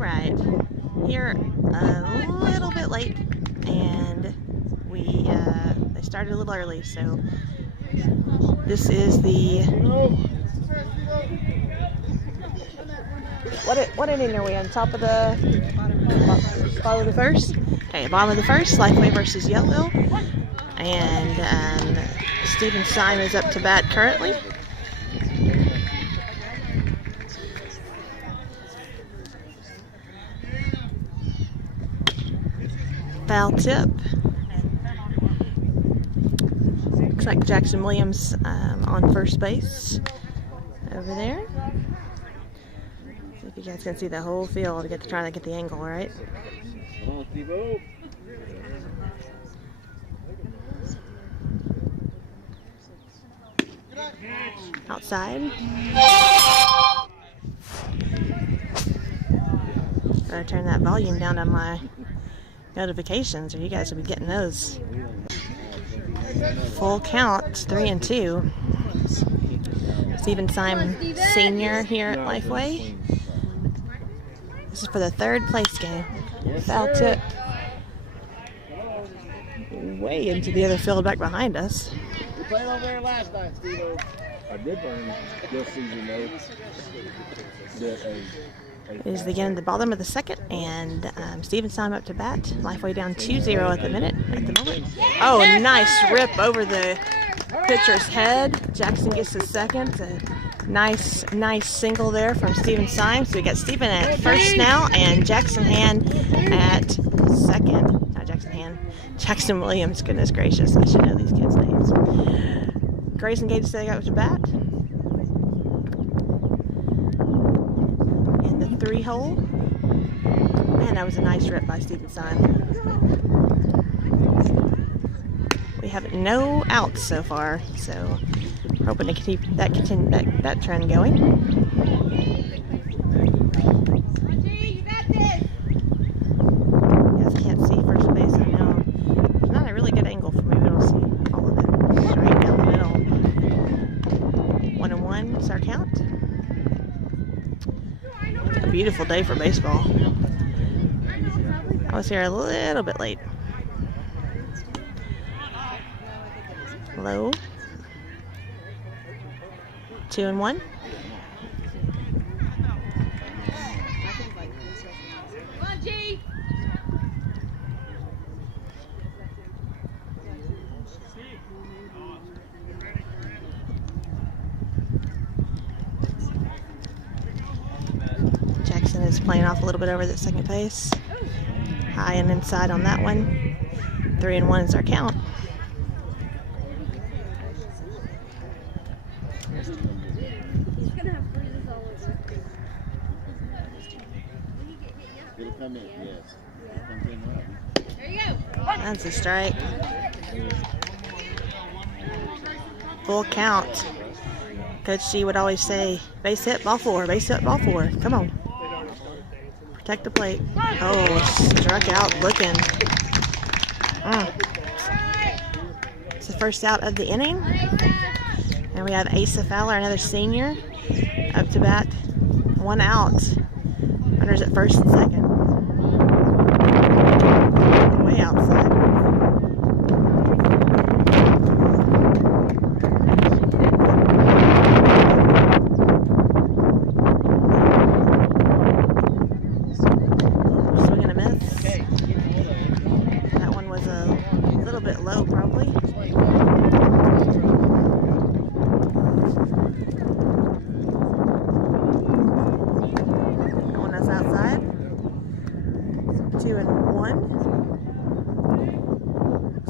Alright, here a little bit late, and they started a little early, so this is the what inning are we on? Top of the bottom of the first? Okay, bottom of the first, Lifeway versus Yellville, and Stephen Syme is up to bat currently. Foul tip. Looks like Jackson Williams on first base over there. See if you guys can see the whole field to try to get the angle right. Outside. Gotta turn that volume down on my notifications, or you guys will be getting those. Full count, 3-2. Stephen Syme Sr. here at Lifeway. This is for the third place game. Foul tip. Way into the other field back behind us. We played over there last night, Steve. I did learn this season though. It is again the bottom of the second, and Stephen Syme up to bat. Lifeway down 2-0 at the moment. Oh, nice rip over the pitcher's head. Jackson gets the second. A nice single there from Stephen Syme. So we got Stephen at first now, and Jackson Hand at second. Not Jackson Hand. Jackson Williams. Goodness gracious, I should know these kids' names. Grayson Gage still got to bat. 3-hole. Man, that was a nice rip by Stephen Syme. We have no outs so far, so we're hoping to keep that trend going. You guys can't see first base, I know. It's not a really good angle for me to be able to see all of it. Straight down the middle. 1-1 is our count. It's a beautiful day for baseball. I was here a little bit late. Low. 2-1. Jackson is playing off a little bit over the second base. High and inside on that one. 3-1 is our count. That's a strike. Full count. Coach G would always say, base hit, ball four, base hit, ball four. Come on. Protect the plate. Oh, struck out looking. It's the first out of the inning. And we have Asa Fowler, another senior, up to bat. 1 out. Runners at first and second. Way outside. Swing and a miss. That one was a little bit low, probably. That one is outside. 2-1.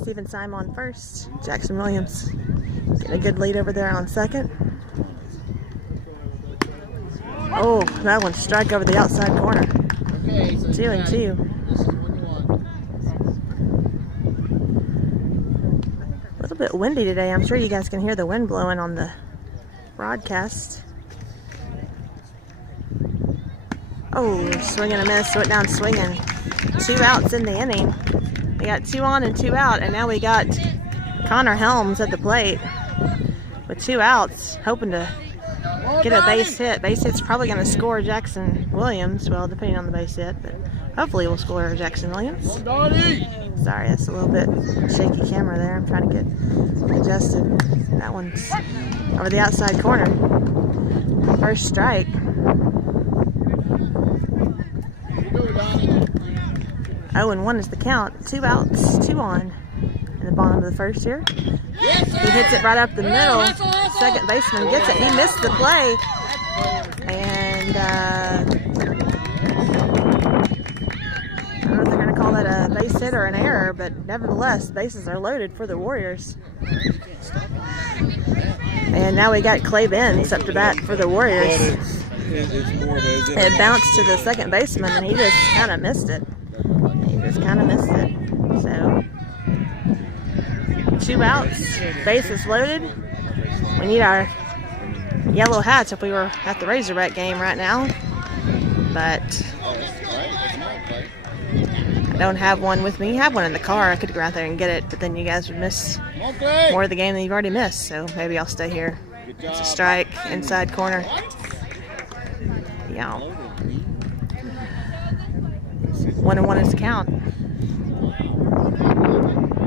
Stephen Syme on first. Jackson Williams getting a good lead over there on second. Oh, that one strike over the outside corner. 2-2. A little bit windy today. I'm sure you guys can hear the wind blowing on the broadcast. Oh, swing and a miss. Went down swinging. 2 outs in the inning. We got 2 on and 2 out, and now we got Connor Helms at the plate with 2 outs, hoping to get a base hit. Base hit's probably going to score Jackson Williams. Well, depending on the base hit, but hopefully we'll score Jackson Williams. Sorry, that's a little bit shaky camera there. I'm trying to get adjusted. That one's over the outside corner. First strike. 0-1 is the count. 2 outs, 2 on in the bottom of the first here. He hits it right up the middle. Second baseman gets it. He missed the play. And I don't know if they're going to call that a base hit or an error, but nevertheless, bases are loaded for the Warriors. And now we got Clay Benz up to bat for the Warriors. It bounced to the second baseman, and he just kind of missed it. So, 2 outs, bases loaded. We need our yellow hats if we were at the Razorback game right now, but I don't have one with me. I have one in the car. I could go out there and get it, but then you guys would miss more of the game than you've already missed, so maybe I'll stay here. It's a strike, inside corner. Yeah. 1-1 is the count.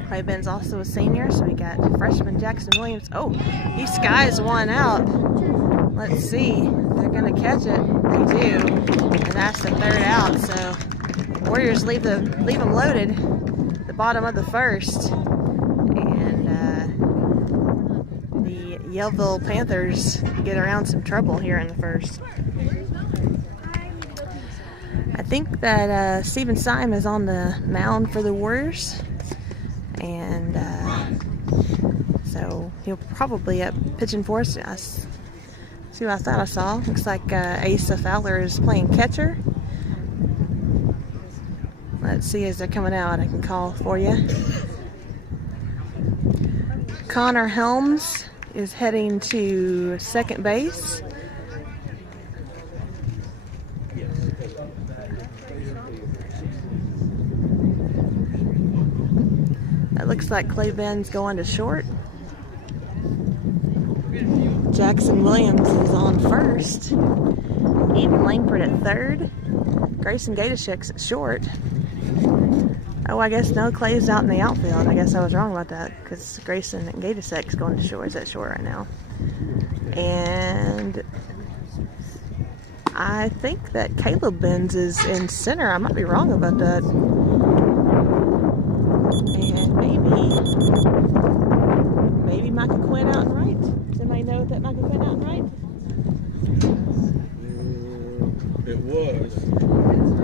Clay Benz also a senior, so we got freshman Jackson Williams. Oh, he skies one out. Let's see. They're going to catch it. They do. And that's the 3rd out. So Warriors leave them loaded. The bottom of the first. And the Yellville Panthers get around some trouble here in the first. I think that Steven Syme is on the mound for the Warriors, and so he'll probably up pitching for us. See what I thought I saw. Looks like Asa Fowler is playing catcher. Let's see as they're coming out. I can call for you. Connor Helms is heading to second base. It looks like Clay Benz going to short. Jackson Williams is on first. Eden Langford at third. Grayson Gatashek's at short. Oh, I guess no, Clay's out in the outfield. I guess I was wrong about that because Grayson Gatashek's going to short. Is at short right now. And I think that Caleb Benz is in center. I might be wrong about that. And maybe Michael Quinn out and right. Does anybody know if that Michael Quinn out and right? It was.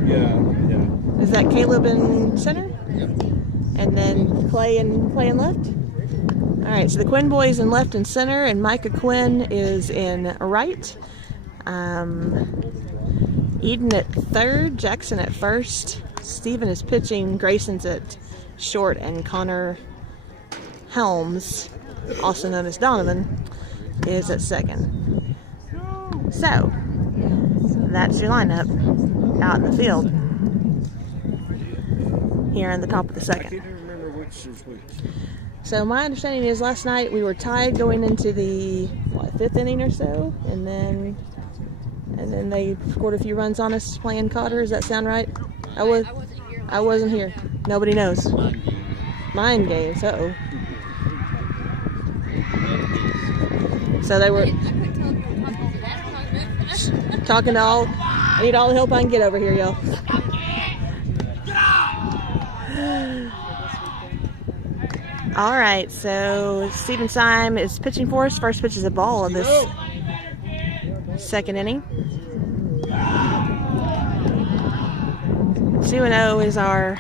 Yeah. Is that Caleb in center? Yep. And then Clay in left? All right, so the Quinn boys in left and center, and Micah Quinn is in right. Eden at third, Jackson at first. Steven is pitching, Grayson's at short, and Connor Helms, also known as Donovan, is at second. So, that's your lineup out in the field here in the top of the second. I can't remember which is which. So my understanding is last night we were tied going into the 5th inning or so, and then they scored a few runs on us playing Cotter. Does that sound right? I wasn't here. Nobody knows. Mind games. Uh-oh. So they were talking to all. I need all the help I can get over here, y'all. All right, so Steven Syme is pitching for us. First pitch is a ball in this second inning. 2-0 is our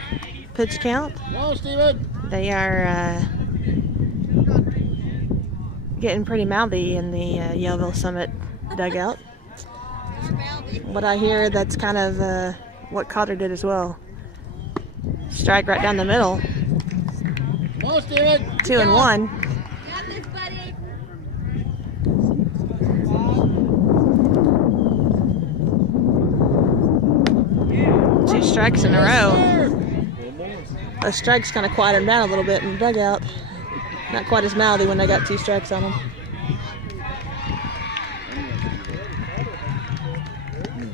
pitch count. Go, Steven. They are getting pretty mouthy in the Yellville Summit dugout. What I hear, that's kind of what Cotter did as well. Strike right down the middle. Go, Steven. 2-1. Got this, buddy. Two strikes in a row. Those strikes kind of quieted them down a little bit in the dugout. Not quite as mouthy when they got 2 strikes on them.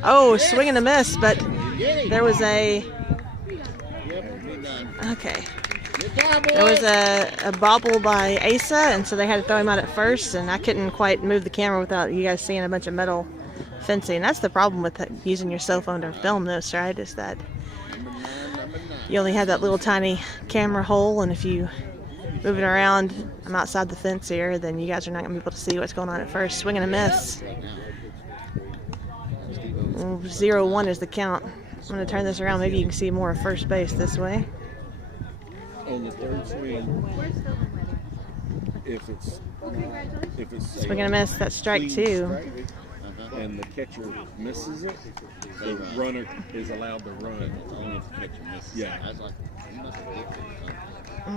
Oh, swing and a miss, but there was a... Okay. There was a bobble by Asa, and so they had to throw him out at first, and I couldn't quite move the camera without you guys seeing a bunch of metal fencing. That's the problem with using your cell phone to film this, right? Is that you only have that little tiny camera hole, and if you move it around, I'm outside the fence here, then you guys are not going to be able to see what's going on at first. Swing and a miss. 0-1 is the count. I'm going to turn this around. Maybe you can see more of first base this way. On the third swing, if it's Swing and a miss, that's strike 2. And the catcher misses it, the runner is allowed to run. Yeah.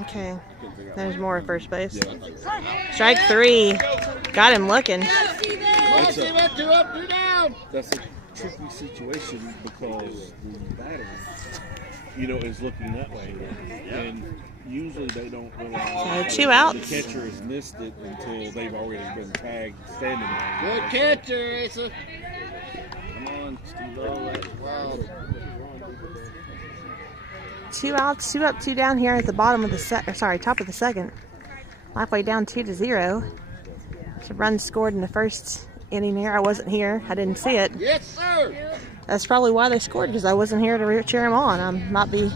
Okay. There's more at first base. Yeah. Strike 3. Got him looking. That's a tricky situation because the batter, is looking that way. And usually they don't realize so 2 outs. The catcher has missed it until they've already been tagged standing there. Good catcher, Asa. Come on, Steve-O, that's wild. 2 outs, 2 up, 2 down here at the bottom of the top of the second. Halfway down 2-0. So run scored in the first inning here. I wasn't here. I didn't see it. Yes, sir. That's probably why they scored, because I wasn't here to cheer them on. I might be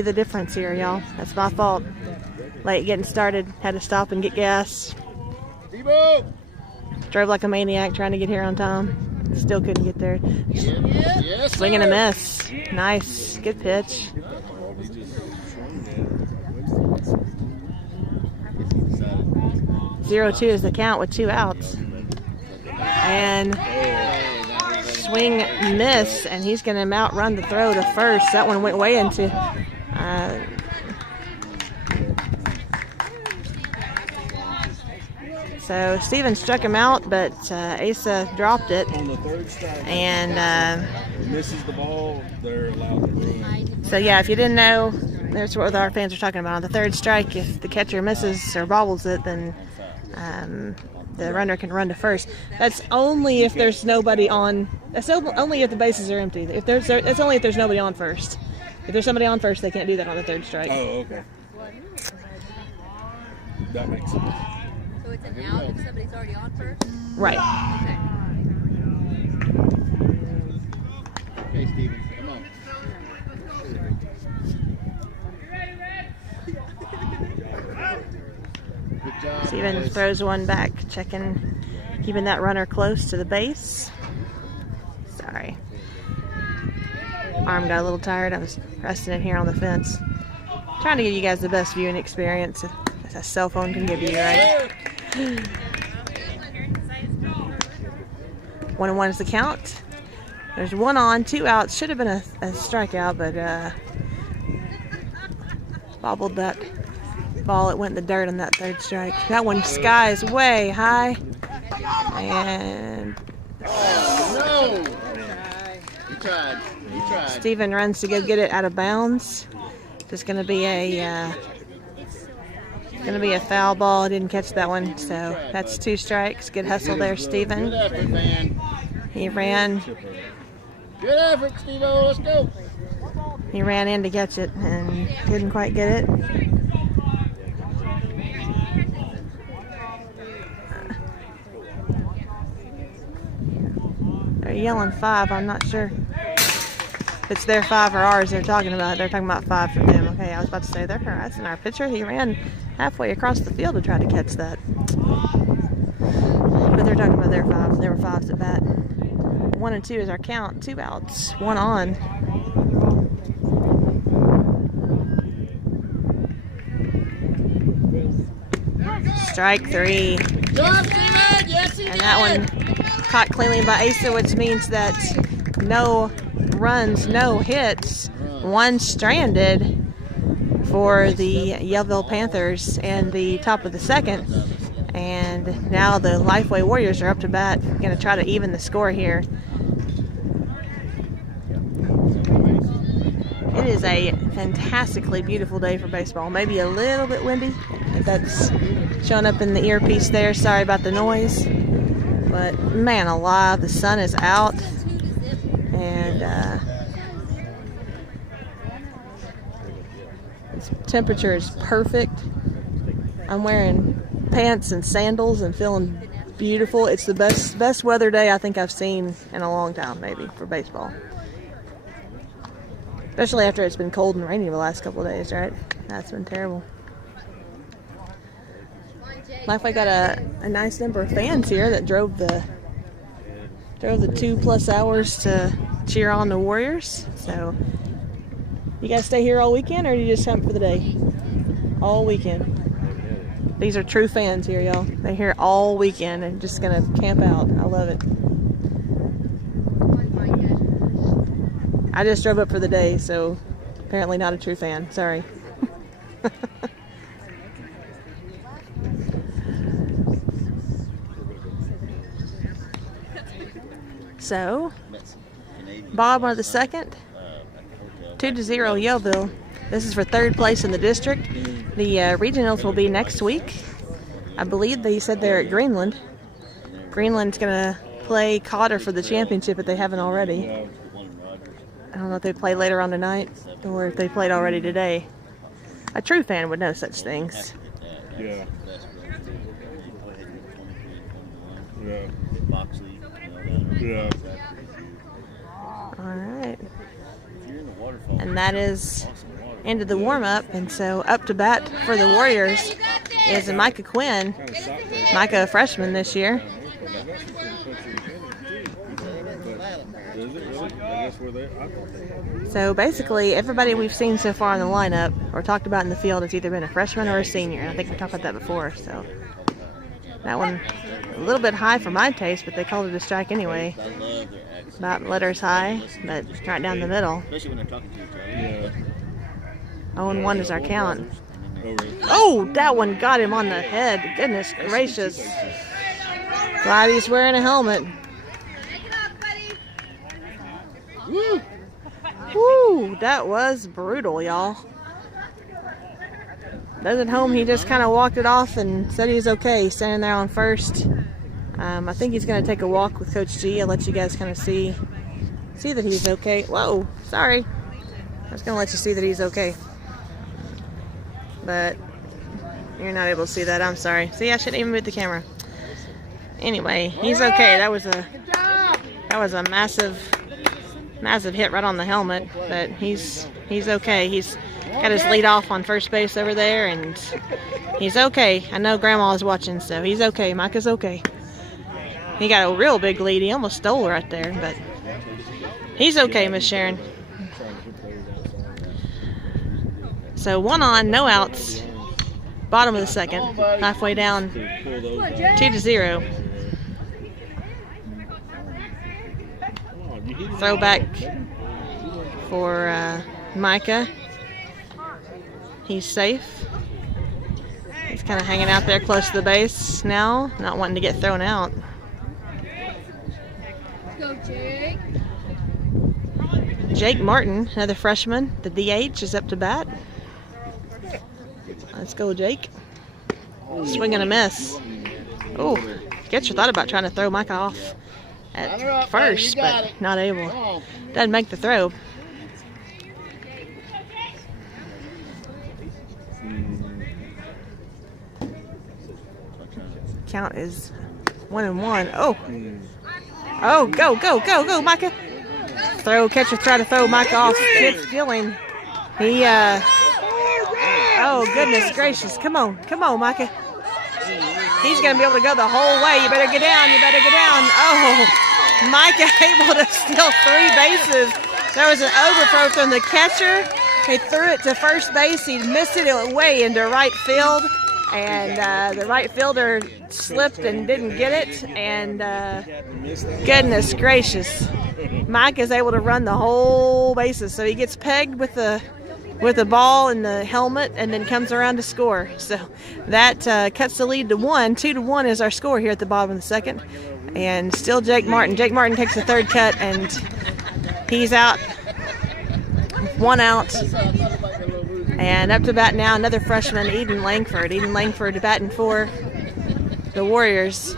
the difference here, y'all. That's my fault. Late getting started. Had to stop and get gas. Steve-O. Drove like a maniac trying to get here on time. Still couldn't get there. Yes, Swing and a miss. Nice. Good pitch. 0-2 is the count with 2 outs. And swing, miss, and he's going to outrun the throw to first. That one went way into... So Steven struck him out, but Asa dropped it. On the third strike, and misses the ball, they're allowed to run. So yeah, if you didn't know, that's what our fans are talking about. On the third strike, if the catcher misses or bobbles it, then the runner can run to first. That's only if there's nobody on. That's only if the bases are empty. It's only if there's nobody on first. If there's somebody on first, they can't do that on the third strike. Oh, okay. That makes sense. So it's an out if somebody's already on first? Right. Okay, Steven, come on. Good job. Steven boys. throws one back, keeping that runner close to the base. Sorry. Arm got a little tired. I was resting it here on the fence. Trying to give you guys the best viewing experience a cell phone can give you, right? 1-1 is the count. There's 1 on, 2 outs. Should have been a strikeout, but bobbled that ball. It went in the dirt on that third strike. That one skies way high. And No! You tried. Steven runs to go get it out of bounds. There's going to be a foul ball. I didn't catch that one, so that's 2 strikes. Good hustle there, Steven. Good effort, man. He ran. Good effort, Steve-O. Let's go. He ran in to catch it and didn't quite get it. They're yelling 5. I'm not sure if it's their 5 or ours they're talking about. They're talking about 5 for them. Okay, I was about to say that's in our picture. He ran halfway across the field to try to catch that. But they're talking about their 5s. There were 5s at bat. 1 and 2 is our count. 2 outs. 1 on. Strike 3. Job, Steven. Yes, he And did. that one caught cleanly by Asa, which means that no runs, no hits, 1 stranded for the Yellville Panthers in the top of the second. And now the Lifeway Warriors are up to bat, going to try to even the score here. It is a fantastically beautiful day for baseball. Maybe a little bit windy, if that's showing up in the earpiece there. Sorry about the noise. But man alive, the sun is out. and this temperature is perfect. I'm wearing pants and sandals and feeling beautiful. It's the best weather day I think I've seen in a long time, maybe, for baseball. Especially after it's been cold and rainy the last couple of days, right? That's been terrible. Lifeway got a nice number of fans here that drove the 2+ hours to cheer on the Warriors. So, you guys stay here all weekend, or do you just come for the day? All weekend. These are true fans here, y'all. They're here all weekend and just gonna camp out. I love it. I just drove up for the day, so apparently not a true fan. Sorry. So, bottom of the second, 2-0 Yellville. This is for third place in the district. The regionals will be next week. I believe they said they're at Greenland. Greenland's gonna play Cotter for the championship if they haven't already. I don't know if they play later on tonight or if they played already today. A true fan would know such things. Yeah. Yeah. All right. And that is end of the warm-up, and so up to bat for the Warriors is Micah Quinn. Micah, a freshman this year. So basically, everybody we've seen so far in the lineup or talked about in the field has either been a freshman or a senior. I think we talked about that before. So that one a little bit high for my taste, but they called it a strike anyway. About letters high, but right down the middle. 0-1 is our count. Oh, that one got him on the head. Goodness gracious. Glad he's wearing a helmet. Woo, that was brutal, y'all. Those at home, he just kind of walked it off and said he was okay, standing there on first. I think he's going to take a walk with Coach G. I'll let you guys kind of see that he's okay. Whoa, sorry. I was going to let you see that he's okay. But you're not able to see that. I'm sorry. See, I shouldn't even move the camera. Anyway, he's okay. That was a massive hit right on the helmet, but he's okay. He's got his lead off on first base over there, and he's okay. I know Grandma is watching, so he's okay. Micah's okay. He got a real big lead. He almost stole right there, but he's okay, Miss Sharon. So 1 on, no outs. Bottom of the second. Halfway down, 2-0. Throwback for Micah. He's safe. He's kind of hanging out there close to the base now, not wanting to get thrown out. Go, Jake. Jake Martin, another freshman, the DH, is up to bat. Let's go, Jake. Swing and a miss. Oh, Getcher thought about trying to throw Micah off at first, but not able. Doesn't make the throw. Count is 1-1. Oh, go, Micah. Catcher try to throw Micah off. Kid stealing. He, oh, goodness gracious. Come on, Micah. He's going to be able to go the whole way. You better get down. Oh, Micah able to steal 3 bases. There was an overthrow from the catcher. He threw it to first base. He missed it. It went way into right field. And the right fielder slipped and didn't get it. And goodness gracious. Mike is able to run the whole bases. So he gets pegged with the ball in the helmet and then comes around to score. So that cuts the lead to 1. 2-1 is our score here at the bottom of the second. And still Jake Martin. Jake Martin takes the third cut and he's out. 1 out. And up to bat now, another freshman, Eden Langford. Eden Langford batting for the Warriors.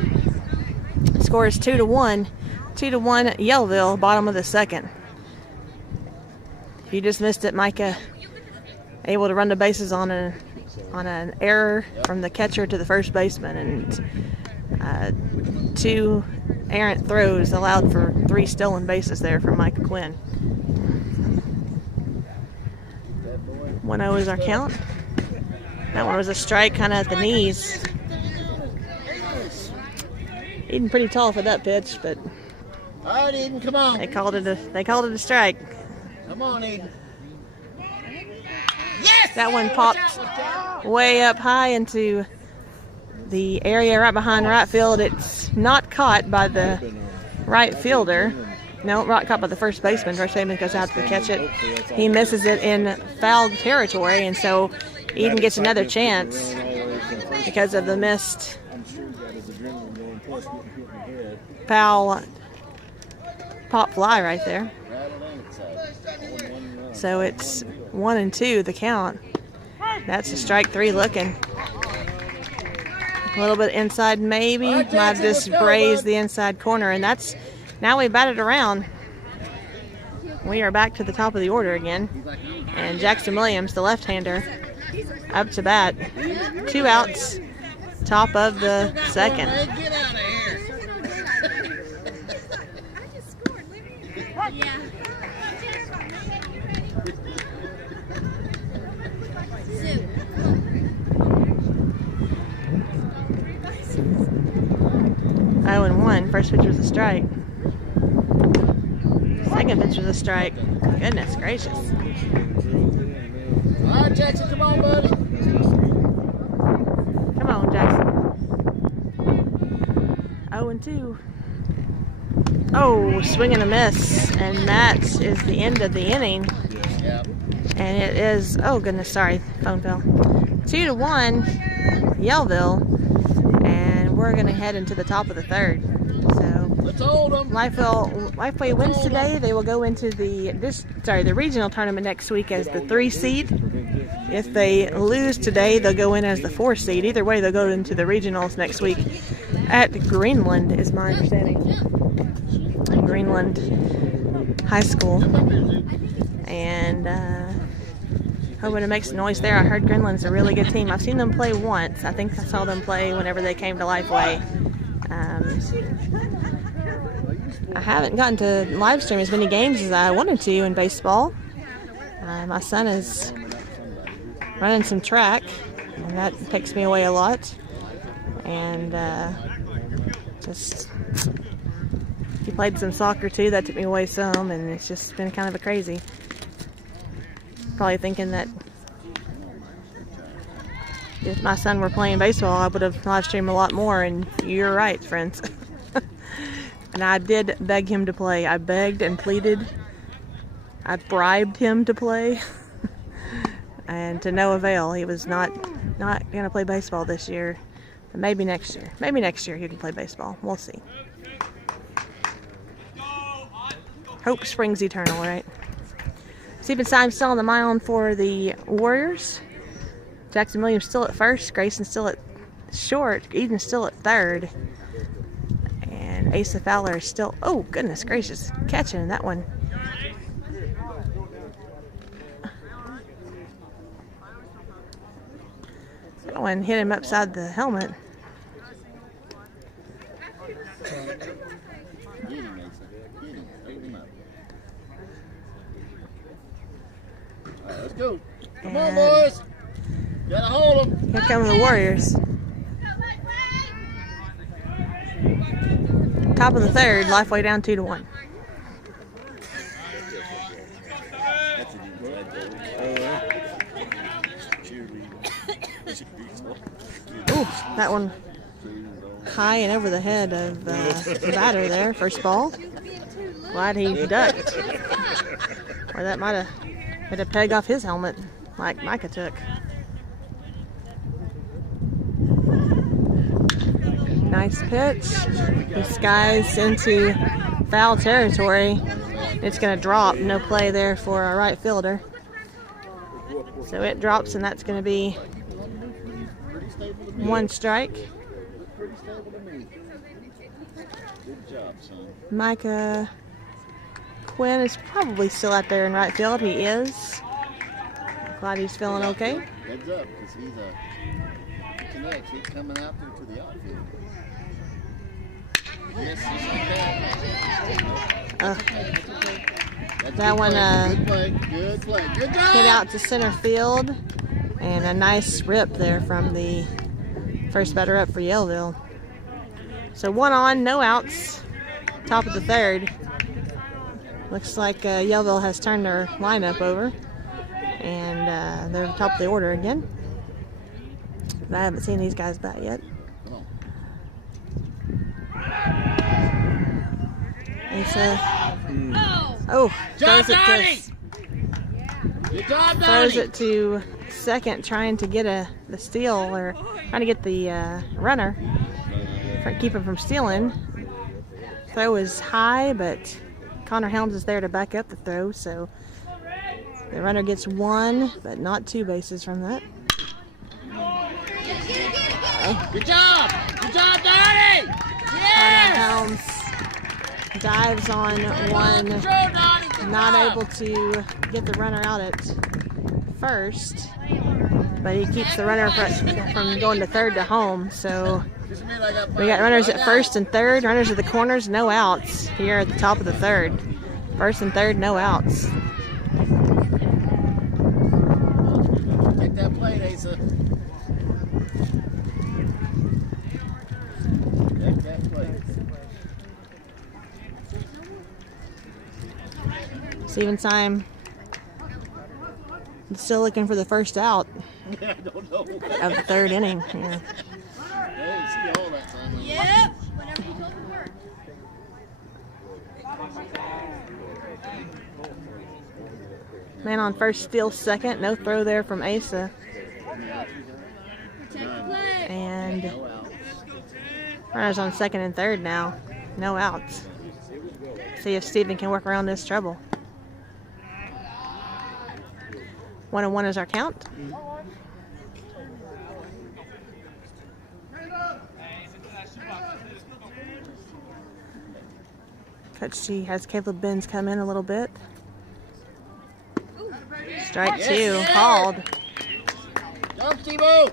Score is 2-1. 2-1 Yellville, bottom of the second. If you just missed it, Micah able to run the bases on an error from the catcher to the first baseman, and 2 errant throws allowed for 3 stolen bases there from Micah Quinn. 1-0 is our count. That one was a strike, kind of at the knees. Eden pretty tall for that pitch, but All right, Eden, come on. they called it a strike. Come on, Eden. That one popped way up high into the area right behind right field. It's not caught by the right fielder. No, not caught by the first baseman. First baseman goes out to catch it. He misses it in foul territory, and so Eden gets another chance because of the missed foul pop fly right there. So it's 1-2 the count. That's a strike 3 looking. A little bit inside maybe. Might have just grazed the inside corner, and that's now we batted around. We are back to the top of the order again. And Jackson Williams, the left-hander, up to bat. 2 outs, top of the second. Get out of here. Yeah. 0-1. First pitch was a strike. Second pitch was a strike. Goodness gracious. All right, Jackson, come on, buddy. Come on, Jackson. 0-2. Oh, swing and a miss. And that is the end of the inning. Yep. And it is, oh goodness, sorry, phone fell. 2-1 Yellville. And we're going to head into the top of the third. So Let's hold them. Lifeway wins today. They will go into the regional tournament next week as the 3 seed. If they lose today, they'll go in as the 4 seed. Either way, they'll go into the regionals next week at Greenland, is my understanding. Greenland High School. And hoping it makes noise there. I heard Greenland's a really good team. I've seen them play once. I think I saw them play whenever they came to Lifeway. I haven't gotten to live stream as many games as I wanted to in baseball. My son is running some track, and that takes me away a lot. And he played some soccer too. That took me away some, and it's just been kind of a crazy. Probably thinking that if my son were playing baseball, I would have live streamed a lot more, and you're right, friends. And I did beg him to play. I begged and pleaded. I bribed him to play. And to no avail. He was not going to play baseball this year. But maybe next year. Maybe next year he can play baseball. We'll see. Hope springs eternal, right? Stephen Symes still on the mound for the Warriors. Jackson Williams still at first. Grayson still at short. Eden still at third. And Asa Fowler is still, oh goodness gracious, catching that one. That one hit him upside the helmet. Let's go. Come on, boys. Gotta hold them. Here come the Warriors. Top of the third, Lifeway down 2-1. Ooh, that one high and over the head of the batter there. First ball. Glad he ducked. Or that might have hit a peg off his helmet like Micah took. Nice pitch. He skies into foul territory. It's going to drop. No play there for a right fielder. So it drops, and that's going to be 1 strike. Good job, son. Micah Quinn is probably still out there in right field. He is. Glad he's feeling okay. Heads up, because he connects. He's coming out there to the outfield. Yes, that one good play. Good play. Good job. hit out to center field. And a nice rip there from the first batter up for Yellville. So 1 on, no outs. Top of the third. Looks like Yellville has turned their lineup over. And they're top of the order again. But I haven't seen these guys bat yet. Asa. Oh, throws it to second, trying to get the steal, or trying to get the runner, keep him from stealing. Throw is high, but Connor Helms is there to back up the throw, so the runner gets 1, but not 2 bases from that. Good job! Good job, Donnie! Connor Helms dives on one, not able to get the runner out at first, but he keeps the runner from going to third to home. So we got runners at first and third, runners at the corners, no outs here at the top of the third. First and third, no outs. Take that plate, Asa. Take that plate. Steven Syme still looking for the first out I don't know. of the third inning. Yeah. I didn't see all that time. Yep. Whenever you told me where. Man on first, steals second. No throw there from Asa. And runners on second and third now. No outs. See if Steven can work around this trouble. 1-1 is our count. Coach G has Caleb Benz come in a little bit. Strike 2 called. Jump, Steve-O!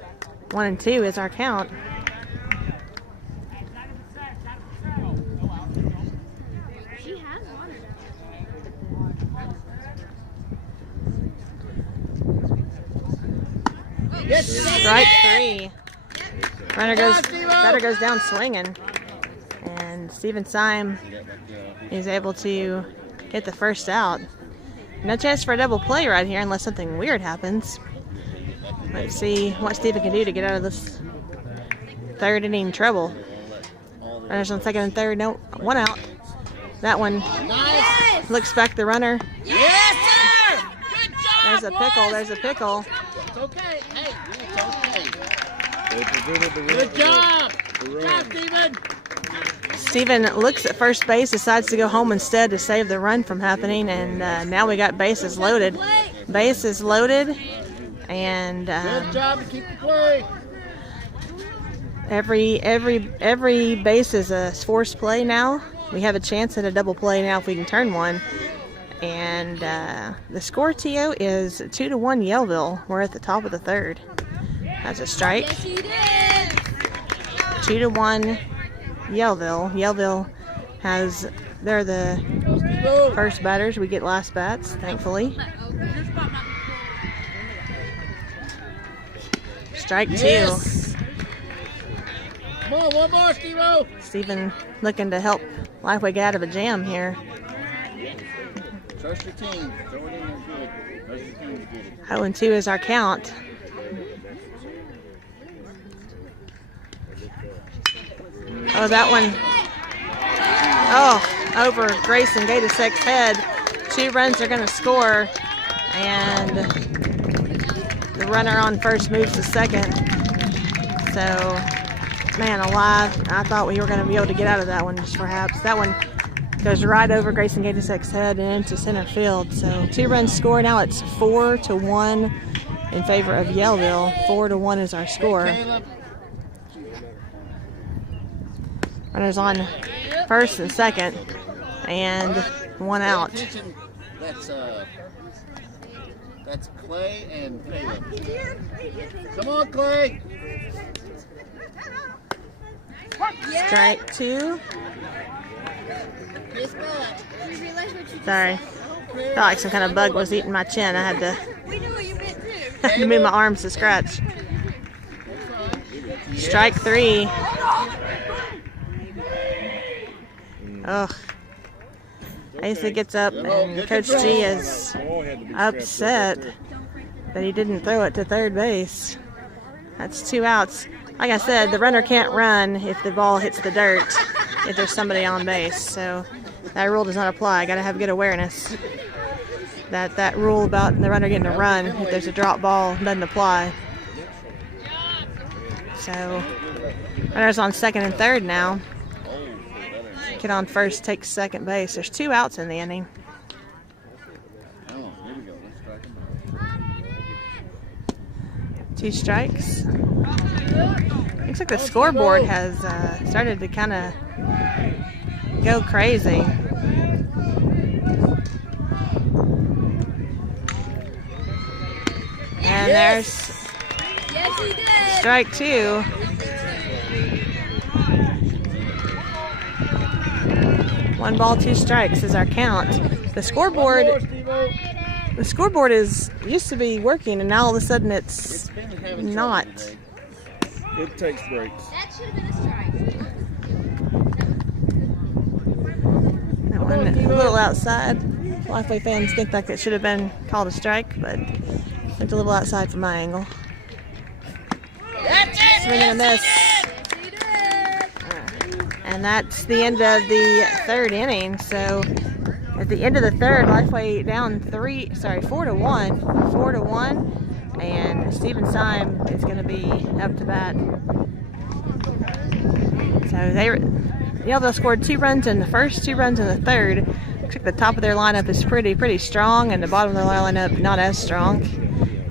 1-2 is our count. She has water. Strike 3. Batter goes down swinging. And Steven Syme is able to get the first out. No chance for a double play right here unless something weird happens. Let's see what Steven can do to get out of this third inning trouble. Runners on second and third. No, 1 out. That one looks back the runner. Yes, sir! Good job, There's a pickle. There's a pickle. It's okay. Hey, it's okay. Good job! Good job, Steven! Steven looks at first base, decides to go home instead to save the run from happening, and now we got bases loaded. Bases loaded, and Good job to keep the play. every base is a forced play now. We have a chance at a double play now if we can turn one. And the score, Tio, is 2-1 Yellville. We're at the top of the third. That's a strike. Yes, he did. 2-1 Yellville. Yellville they're the first batters. We get last bats, thankfully. Strike 2. Yes. Come on, one more, Steve-O. Steven looking to help Lifeway get out of a jam here. Trust your team. Throw it in there good. Trust your team to get it. 0-2 is our count. Oh, that one. Oh, over Grayson Gatasek's head. 2 runs are going to score. And the runner on first moves to second. So, man alive. I thought we were going to be able to get out of that one, perhaps. That one goes right over Grayson Gatasek's head and into center field. So 2 runs score. Now it's 4-1 in favor of Yellville. 4-1 is our score. Runners on first and second. and one out. Pay attention. That's Clay and Caleb. Come on, Clay. Strike 2. Kiss back. You realize what you just Sorry. said? Felt like some kind of bug was eating my chin. I had We knew what you meant too. to move my arms to scratch. Strike 3. Ugh. Asa gets up and Coach G is Ball had to be upset that he didn't throw it to third base. That's 2 outs. Like I said, the runner can't run if the ball hits the dirt if there's somebody on base. So that rule does not apply. Got to have good awareness. That rule about the runner getting a run if there's a drop ball doesn't apply. So runner's on second and third now. Kid on first takes second base. There's 2 outs in the inning. Oh, here we go. Let's strike him 2 strikes. Looks like the scoreboard has started to kind of go crazy. And there's Yes, he did. strike 2. One ball, 2 strikes is our count. The scoreboard is used to be working, and now all of a sudden it's not. It takes breaks. That should have been a strike. That one a little outside. Lifeway fans think like it should have been called a strike, but it's a little outside from my angle. Swing and a miss. He did. And that's the end of the third inning. So at the end of the third, Lifeway down 4-1. 4-1. And Stephen Syme is going to be up to bat. So Yellville scored 2 runs in the first, 2 runs in the third. Looks like the top of their lineup is pretty strong, and the bottom of their lineup not as strong.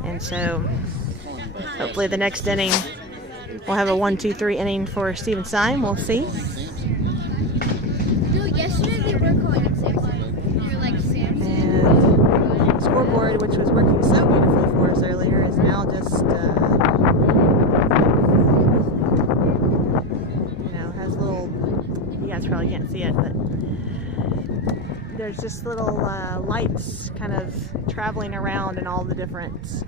And so hopefully the next inning we'll have a 1-2-3 inning for Stephen Syme. We'll see. No, yesterday they were calling it Samson. They were like Samson. And the scoreboard, which was working so beautifully for us earlier, is now just, has little, you guys probably can't see it, but there's just little lights kind of traveling around in all the different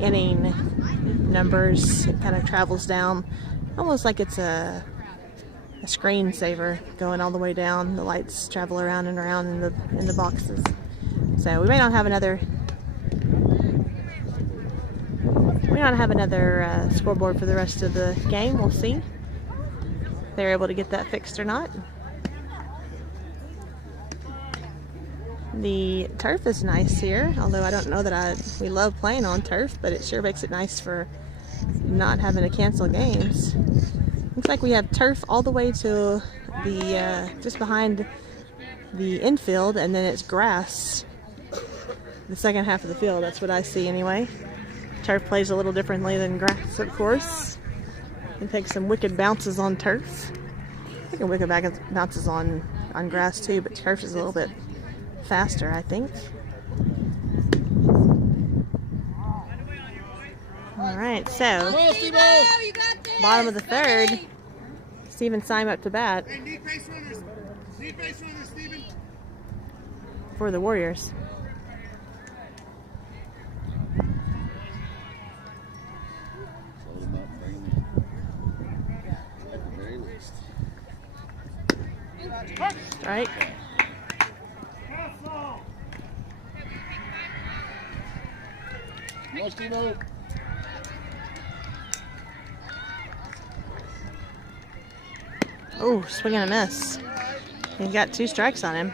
inning numbers. It kind of travels down, almost like it's a screensaver going all the way down. The lights travel around and around in the boxes. So we may not have another scoreboard for the rest of the game. We'll see if they're able to get that fixed or not. The turf is nice here, although I don't know that we love playing on turf, but it sure makes it nice for not having to cancel games. Looks like we have turf all the way to the just behind the infield, and then it's grass the second half of the field. That's what I see anyway. Turf plays a little differently than grass, of course. It takes some wicked bounces on turf. I think wicked bounces on grass too, but turf is a little bit faster, I think. All right, so bottom of the third, Stephen Syme up to bat for the Warriors. Strike. No, Steve-O. Oh, swing and a miss. He's got 2 strikes on him.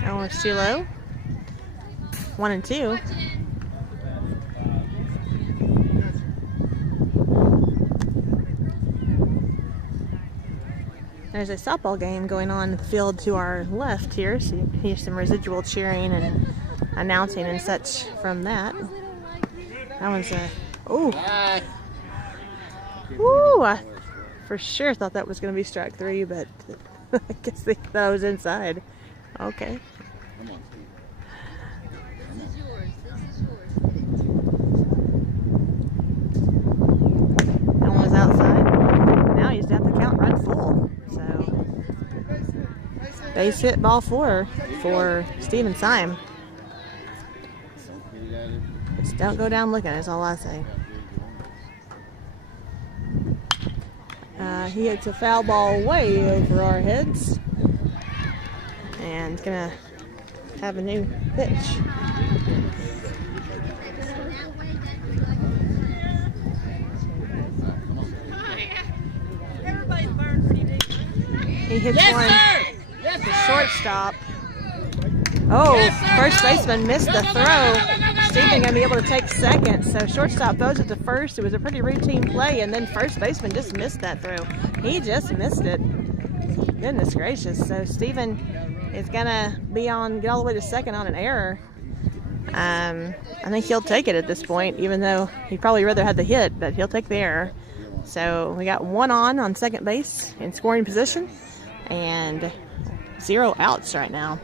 That one's too low. 1-2. There's a softball game going on in the field to our left here, so you can hear some residual cheering and announcing and such from that. That one's a. Ooh. Bye. Ooh. I for sure thought that was going to be strike 3, but I guess they thought it was inside. Okay. Come on, Steve. This is yours. This is yours. That one was outside. Now he's got the count run full. So base hit, ball 4 for Steven Syme. Just don't go down looking, is all I say. He hits a foul ball way over our heads. And gonna have a new pitch. He hits one to shortstop. Oh, first baseman missed the throw. Steven gonna be able to take second. So shortstop throws it to first. It was a pretty routine play, and then first baseman just missed that throw. He just missed it. Goodness gracious. So Steven is gonna be on, get all the way to second on an error. I think he'll take it at this point, even though he'd probably rather have the hit, but he'll take the error. So we got 1 on second base in scoring position, and 0 outs right now.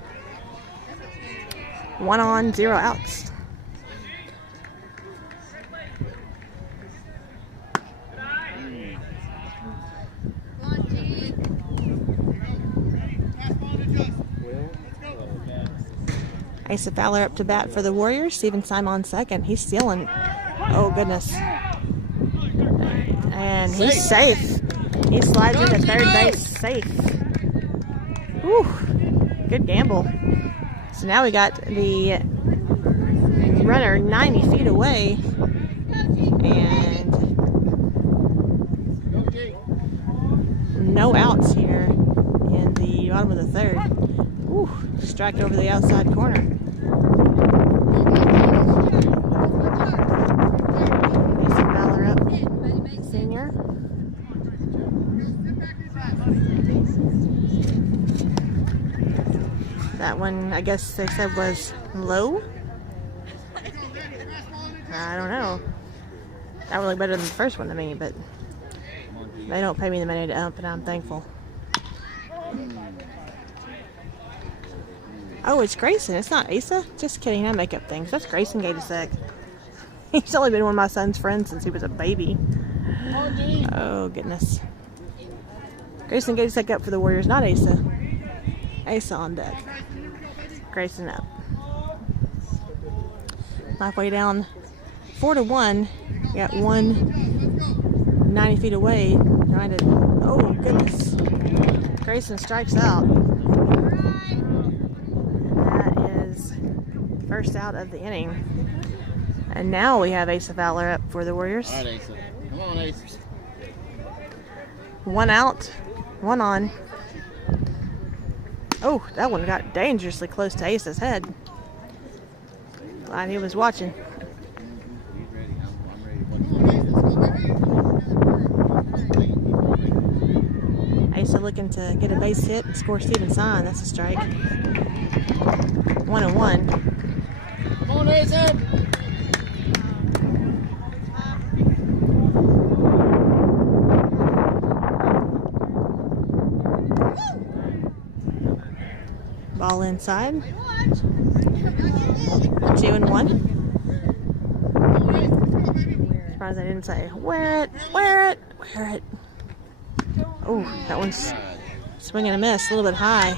1 on, 0 outs. Asa Fowler up to bat for the Warriors. Steven Syme on second. He's stealing. Oh, goodness. And he's safe. He slides into third base safe. Whew. Good gamble. So now we got the runner 90 feet away. And no outs here in the bottom of the third. Ooh, strike over the outside corner. Asa Fowler up, senior. That one, I guess they said was low. I don't know. That would look better than the first one to me, but they don't pay me the money to ump, and I'm thankful. Oh, it's Grayson. It's not Asa. Just kidding. I make up things. That's Grayson Gatusek. He's only been one of my son's friends since he was a baby. Oh, goodness. Grayson Gatusek up for the Warriors, not Asa. Asa on deck. Grayson up. Halfway down, 4-1. We got 90 feet away. Trying to. Oh, goodness. Grayson strikes out. First out of the inning. And now we have Asa Fowler up for the Warriors. All right, Asa. Come on, Asa. 1 out, 1 on. Oh, that one got dangerously close to Asa's head. Glad he was watching. Asa looking to get a base hit and score Steven Syme. That's a strike. 1-1. Come on, Asa. Ball inside. 2-1. Surprised I didn't say, wear it, wear it, wear it. Oh, that one's swing and a miss, a little bit high.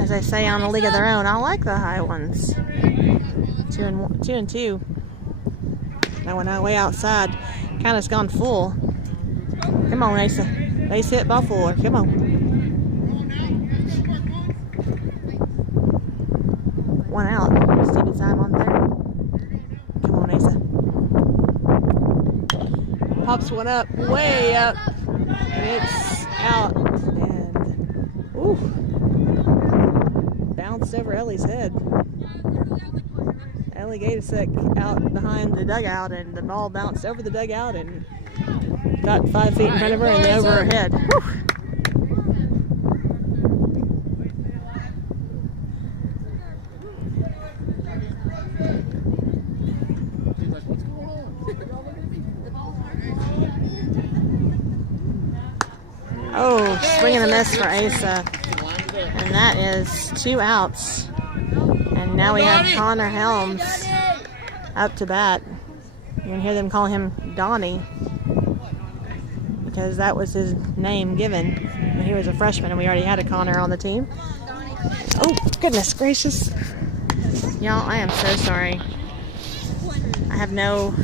As I say on A League of Their Own, I like the high ones. 2-2. That one way outside. Kind of's gone full. Come on, Asa. Base hit, ball 4. Come on. 1 out. Steven Syme on third. Come on, Asa. Pops one up, way up. And it's out. And, ooh. Bounced over Ellie's head. Ellie Gatusek out behind the dugout, and the ball bounced over the dugout and got 5 feet in front of her and over her head. Whew. Oh, swing and a miss for Asa. And that is 2 outs. And now we have Connor Helms up to bat. You can hear them call him Donnie because that was his name given when he was a freshman, and we already had a Connor on the team. Oh, goodness gracious. Y'all, I am so sorry. I have no...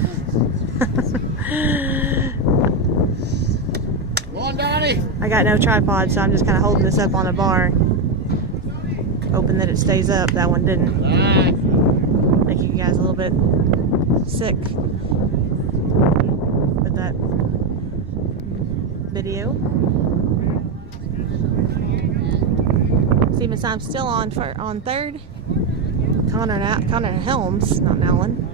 I got no tripod, so I'm just kind of holding this up on a bar, hoping that it stays up. That one didn't. Make you guys a little bit sick with that video. Steven Symes still on third. Connor Helms, not Allen,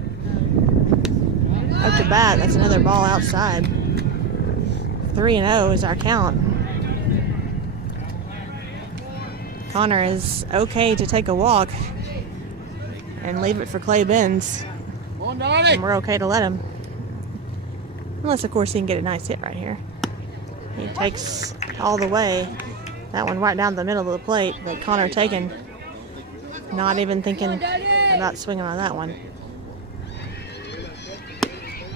up to bat. That's another ball outside. 3-0 is our count. Connor is okay to take a walk and leave it for Clay Benz. And we're okay to let him. Unless, of course, he can get a nice hit right here. He takes all the way. That one right down the middle of the plate, but Connor taking, not even thinking about swinging on that one.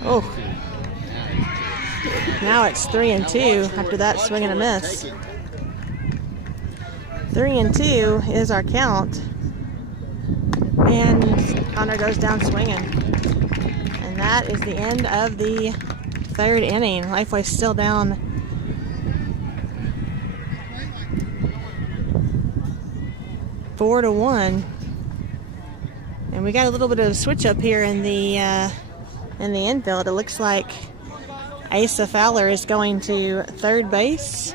Oh. Now it's 3-2 after that swing and a miss. 3-2 is our count. And Connor goes down swinging. And that is the end of the third inning. Lifeway's still down 4-1. And we got a little bit of a switch up here in the infield. It looks like Asa Fowler is going to third base.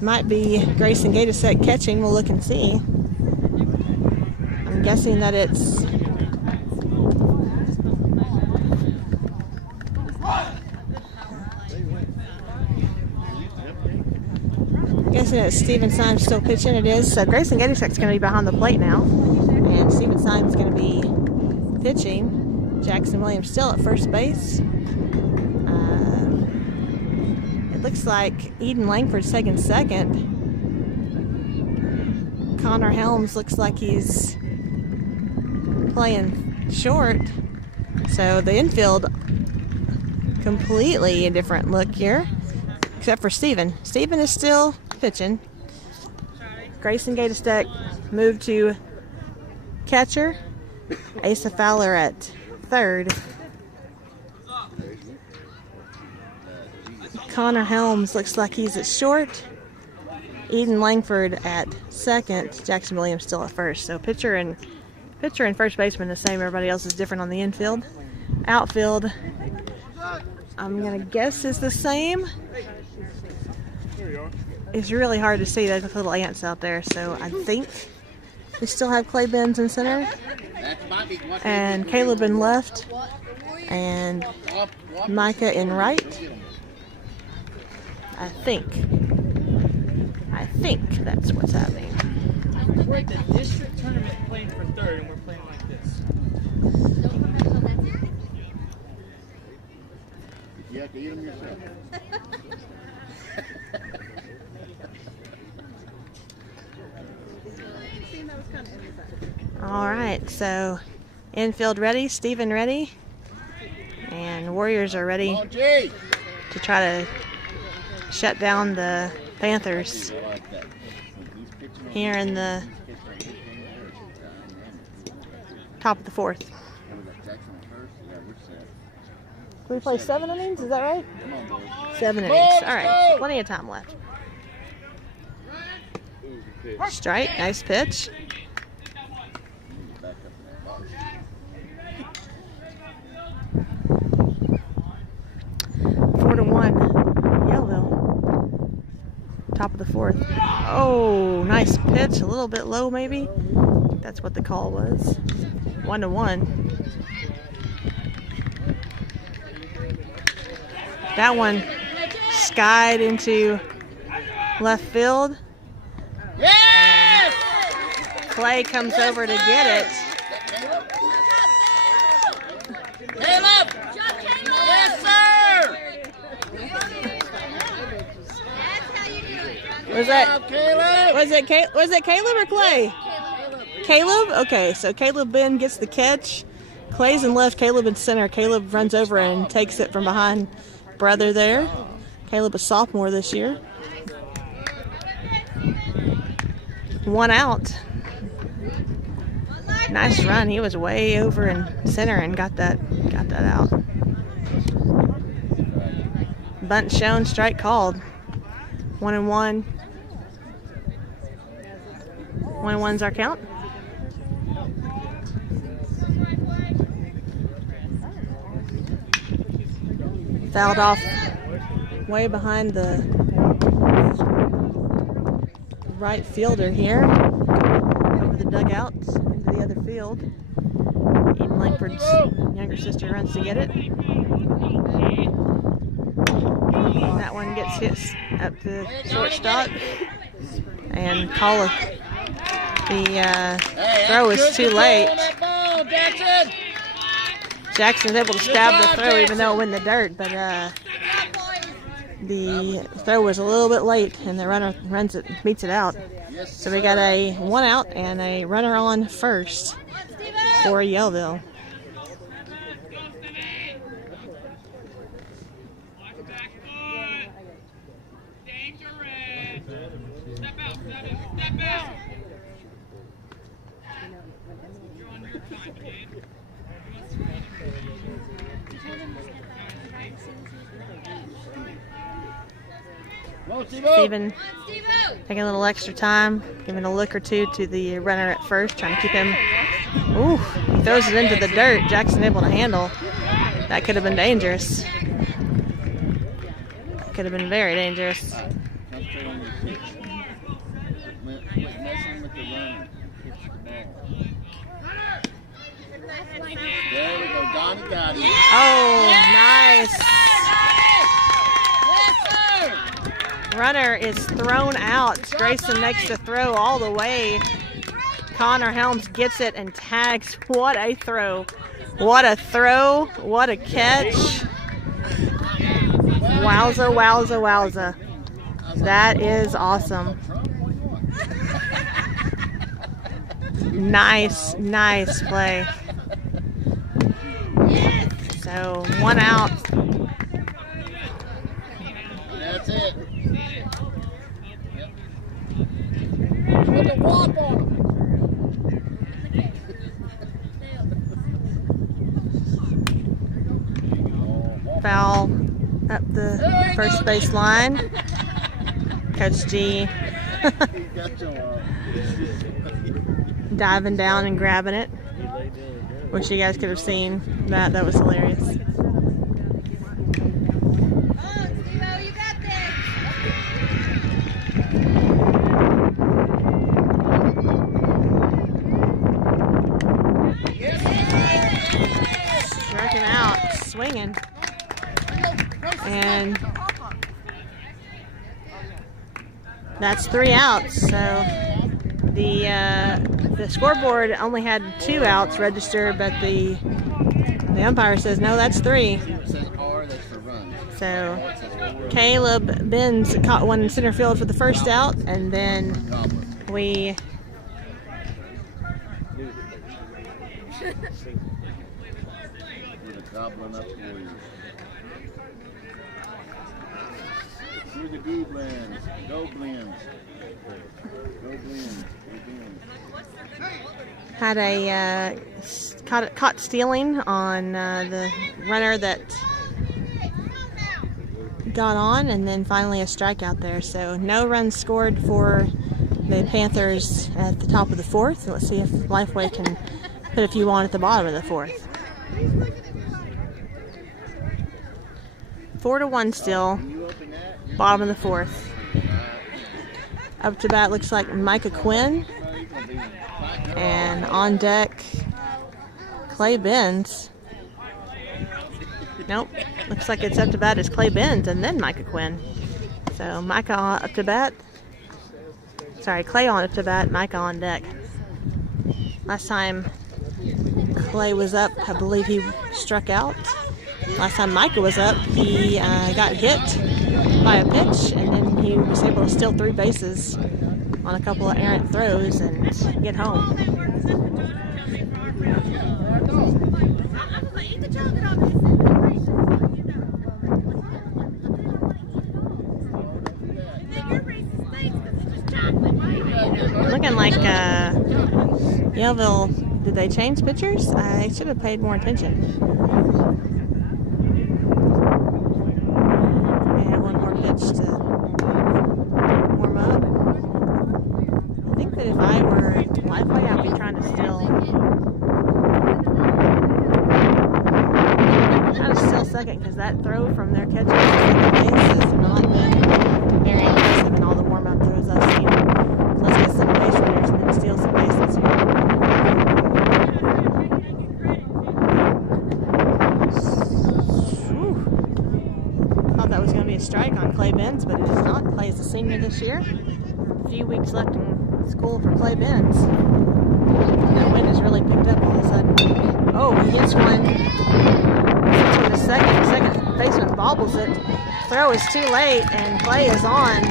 Might be Grayson Gatasek catching. We'll look and see. I'm guessing that it's Steven Symes still pitching. It is. So Grayson Gatisek's going to be behind the plate now. And Steven Symes is going to be pitching. Jackson Williams still at first base. It looks like Eden Langford's taking second. Connor Helms looks like he's playing short. So the infield, completely a different look here. Except for Steven. Steven is still pitching. Grayson Gatasek moved to catcher. Asa Fowler at third. Connor Helms looks like he's at short. Eden Langford at second. Jackson Williams still at first. So pitcher and first baseman the same. Everybody else is different on the infield. Outfield, I'm gonna guess is the same. It's really hard to see. There's little ants out there. So I think we still have Clay Benz in center, and Caleb in left, and Micah in right. I think that's what's happening. We're at the district tournament playing for third, and we're playing like this. You have to eat them yourself. All right, so infield ready, Steven ready, and Warriors are ready to try to shut down the Panthers here in the top of the fourth. Can we play 7 innings? Is that right? 7 innings. All right, plenty of time left. Strike, nice pitch. Yellville. Top of the fourth. Oh, nice pitch. A little bit low, maybe. That's what the call was. 1-1. That one skied into left field. Yes! Clay comes over to get it. Caleb! Yes, sir! Was that Caleb. was it Caleb or Clay? Caleb? Okay, so Caleb Ben gets the catch. Clay's in left, Caleb in center. Caleb runs over and takes it from behind brother there. Caleb a sophomore this year. 1 out. Nice run. He was way over in center and got that out. Bunt shown, strike called. 1-1. 1-1's our count. Fouled off way behind the right fielder here. Over the dugouts into the other field. Eden Langford's younger sister runs to get it. That one gets hit up the shortstop. And call it. The throw is too late. Jackson's able to stab the throw even though it went in the dirt, but the throw was a little bit late and the runner beats it out. So we got a 1 out and a runner on first for Yellville. Steven taking a little extra time, giving a look or two to the runner at first, trying to keep him. Ooh, he throws it into the dirt. Jackson able to handle. That could have been dangerous. That could have been very dangerous. There we go, Donnie got it. Oh, nice. Runner is thrown out. Grayson makes the throw all the way. Connor Helms gets it and tags. What a throw. What a throw. What a catch. Wowza, wowza, wowza. That is awesome. Nice, nice play. So 1 out. That's it. Put the wop on him. Foul up the first base line. Coach G diving down and grabbing it. Wish you guys could have seen that. That was hilarious. Striking out, swinging. And that's 3 outs. So the scoreboard only had 2 outs registered, but the umpire says no, that's 3. So Caleb Benz caught one in center field for the first out, and then we Gobbling up for you. Through the goo blends. Go blends. Go blends. Go blends. had a caught stealing on the runner that got on, and then finally a strikeout there. So no runs scored for the Panthers at the top of the 4th. Let's see if Lifeway can put a few on at the bottom of the 4th. 4-1 still. Bottom of the 4th. Up to bat looks like Micah Quinn. And on deck, Clay Benz. Nope. Looks like it's up to bat is Clay Benz and then Micah Quinn. So Micah up to bat. Sorry, Clay on up to bat, Micah on deck. Last time Clay was up, I believe he struck out. Last time Micah was up, he got hit by a pitch, and then he he was able to steal 3 bases on a couple of errant throws and get home. Looking like Yellville, did they change pitchers? I should have paid more attention. They have one more pitch to warm up. I think that if I were Lifeway, I'd be trying to steal second, because that throw from their catcher to the base has not been very impressive in all the warm-up throws I've seen. So let's get some base runners and then steal some bases here. Thought that was going to be a strike on Clay Benz, but it is not. Clay is a senior this year. A few weeks left in school for Clay Benz. That wind has really picked up all of a sudden. Oh, he hits one. To the second baseman bobbles it. Throw is too late, and Clay is on.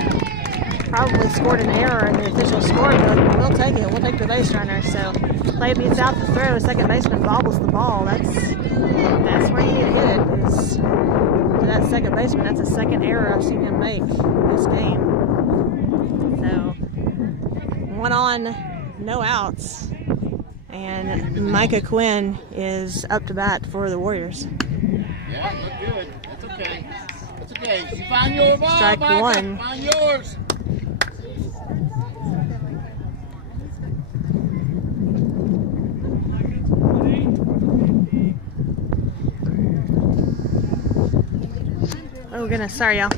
Probably scored an error in the official scoring book, but we'll take it. We'll take the base runner. So Clay beats out the throw. Second baseman bobbles the ball. That's where you need to hit it. Is to that second baseman. That's the second error I've seen him make this game. So 1 on, no outs. And Micah Quinn is up to bat for the Warriors. Yeah, look good. That's okay. That's okay. You find your ball, Strike Micah. 1. Find yours. Oh goodness, sorry y'all.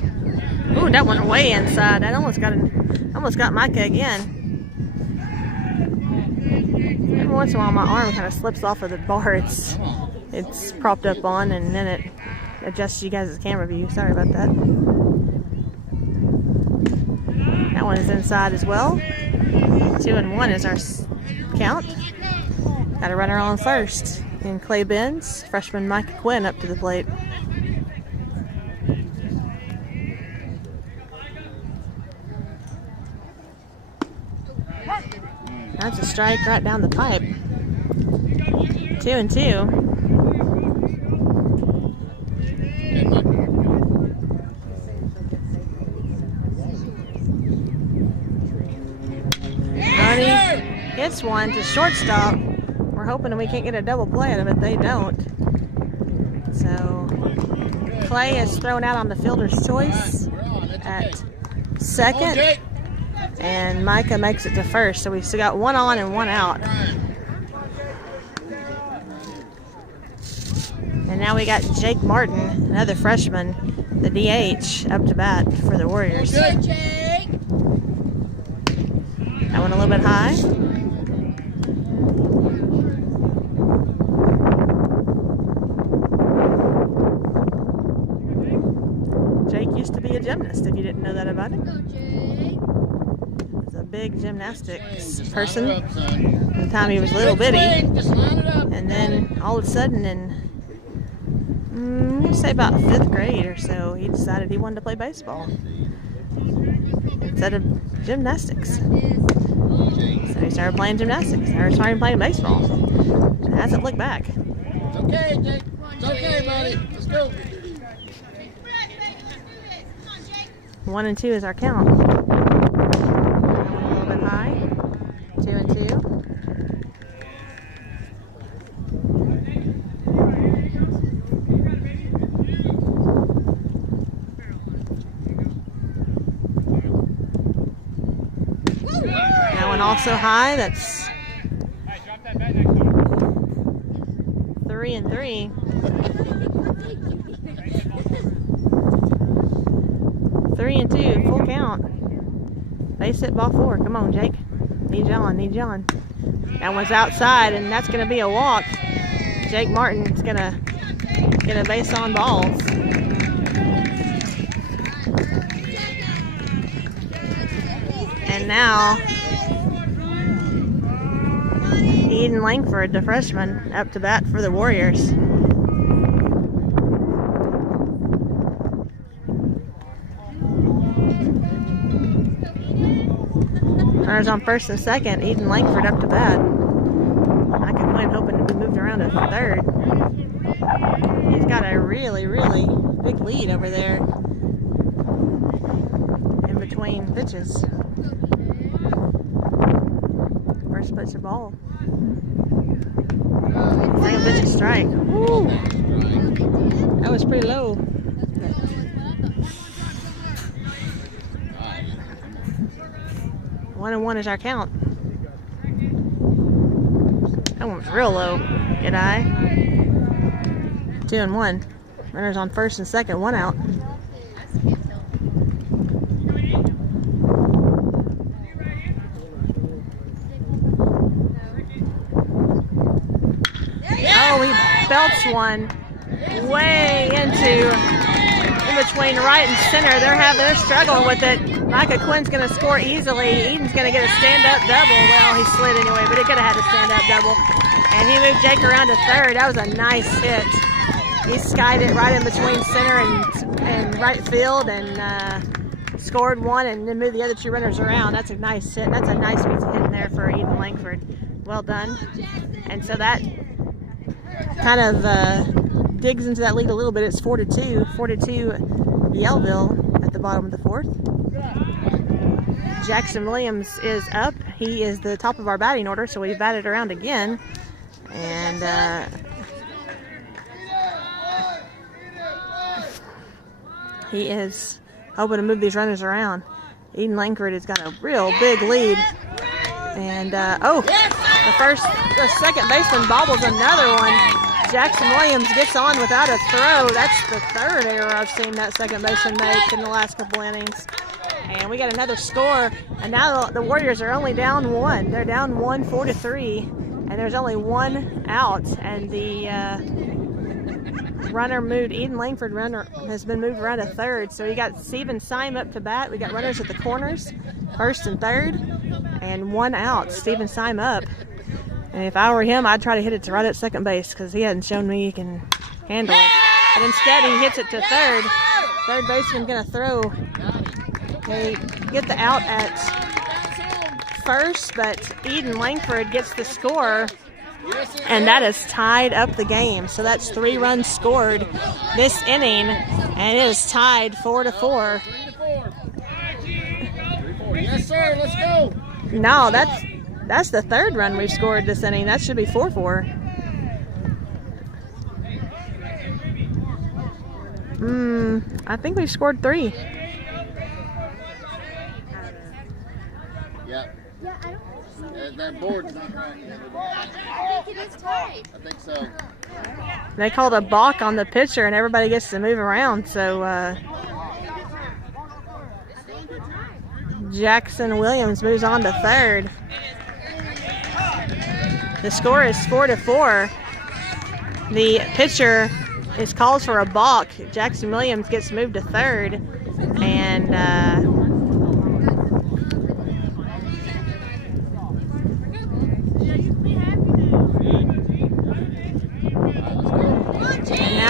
Ooh, that went way inside. I almost got Micah again. Every once in a while my arm kind of slips off of the bar it's propped up on, and then it adjusts you guys' camera view. Sorry about that. That one is inside as well. 2-1 is our count. Got a runner on first. And Clay Benz, freshman Micah Quinn up to the plate. That's a strike right down the pipe. 2-2. Tony hits one to shortstop. We're hoping we can't get a double play out of it. They don't. So Clay is thrown out on the fielder's choice at second. And Micah makes it to first, so we've still got 1 on and 1 out. And now we got Jake Martin, another freshman, the DH, up to bat for the Warriors. That one a little bit high. Jake used to be a gymnast, if you didn't know that about him. Big gymnastics person from the time he was little bitty, and then all of a sudden in say about 5th grade or so, he decided he wanted to play baseball instead of gymnastics. So he started playing gymnastics, or started playing baseball, and hasn't looked back. It's okay, Jake. It's okay, buddy. Let's go. 1-2 is our count. High, 2-2. That one also high. That's 3-3. 3-2, full count. Base hit, ball 4. Come on, Jake. Need you on. That one's outside, and that's going to be a walk. Jake Martin's going to get a base on balls. And now, Eden Langford, the freshman, up to bat for the Warriors. on first and second. Eden Langford up to bat. I could find hoping to be moved around to third. He's got a really, really big lead over there in between pitches. First pitch of ball. Second pitch is strike. Woo. That was pretty low. 1-1 is our count. That one was real low. Good eye. 2-1. Runners on first and second, 1 out. Oh, he belts one way in between right and center. They're struggling with it. Micah Quinn's going to score easily. Eden's going to get a stand-up double. Well, he slid anyway, but he could have had a stand-up double. And he moved Jake around to third. That was a nice hit. He skied it right in between center and right field and scored one and then moved the other 2 runners around. That's a nice hit. That's a nice piece of hitting there for Eden Langford. Well done. And so that kind of digs into that lead a little bit. It's 4-2. 4-2 Yellville at the bottom of the 4th. Jackson Williams is up. He is the top of our batting order, so we batted around again. And he is hoping to move these runners around. Eden Langford has got a real big lead. And, the second baseman bobbles another one. Jackson Williams gets on without a throw. That's the 3rd error I've seen that second baseman make in the last couple innings. And we got another score. And now the Warriors are only down 1. They're down 1, 4-3. And there's only 1 out. And the runner moved, Eden Langford runner has been moved around to third. So we got Steven Syme up to bat. We got runners at the corners, first and third, and 1 out. Steven Syme up. And if I were him, I'd try to hit it to right at second base because he hadn't shown me he can handle it. But instead, he hits it to third. Third baseman going to throw. They get the out at first, but Eden Langford gets the score. And that has tied up the game. So that's 3 runs scored this inning, and it is tied 4-4. Yes, sir. Let's go. No, that's the 3rd run we've scored this inning. That should be 4-4. I think we've scored 3. Yep. Yeah, I don't think so. That board's not right. I think it is tied. I think so. They called a balk on the pitcher, and everybody gets to move around. So Jackson Williams moves on to third. The score is 4-4. The pitcher is called for a balk. Jackson Williams gets moved to third, and now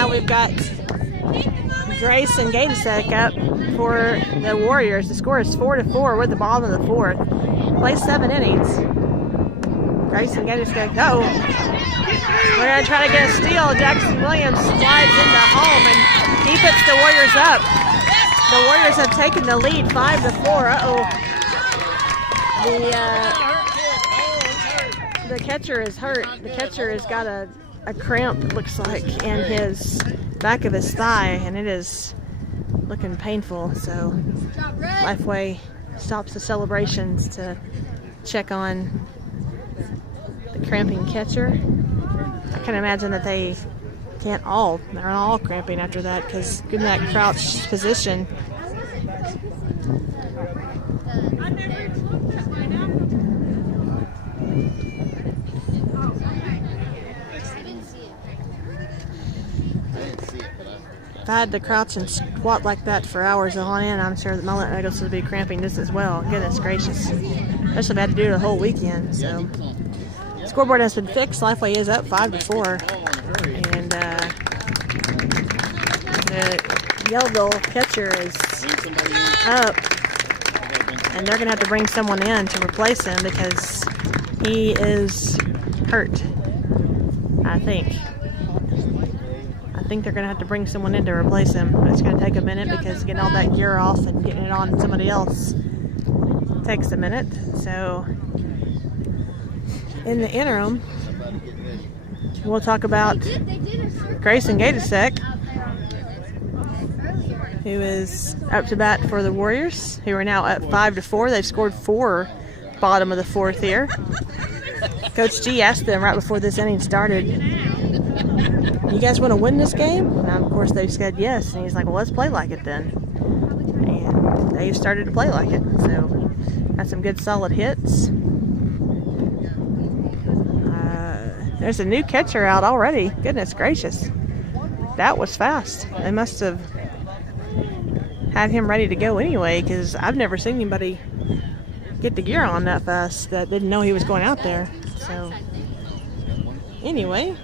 we've got Grayson Gatusek up for the Warriors. The score is 4-4 with the bottom of the 4th. Plays 7 innings. Grayson Gatusek, we're going to try to get a steal. Jackson Williams slides into home, and he puts the Warriors up. The Warriors have taken the lead 5-4. The catcher is hurt. The catcher has got a cramp, looks like, in his back of his thigh, and it is looking painful. So Lifeway stops the celebrations to check on the cramping catcher. I can imagine that they're not all cramping after that, because in that crouched position. If I had to crouch and squat like that for hours on end, I'm sure that my legs would be cramping just as well. Goodness gracious. Especially if I had to do it a whole weekend. So, scoreboard has been fixed. Lifeway is up 5-4. And the Yellville catcher is up and they're going to have to bring someone in to replace him because he is hurt, I think. I think they're going to have to bring someone in to replace him. But it's going to take a minute because getting all that gear off and getting it on somebody else takes a minute. So in the interim, we'll talk about Grayson Gatasek, who is up to bat for the Warriors, who are now up 5-4. They've scored 4 bottom of the 4th here. Coach G asked them right before this inning started, "You guys want to win this game?" And of course they said yes. And he's like, "Well, let's play like it then." And they've started to play like it. So got some good solid hits. There's a new catcher out already. Goodness gracious. That was fast. They must have had him ready to go anyway, because I've never seen anybody get the gear on that fast that didn't know he was going out there. So anyway,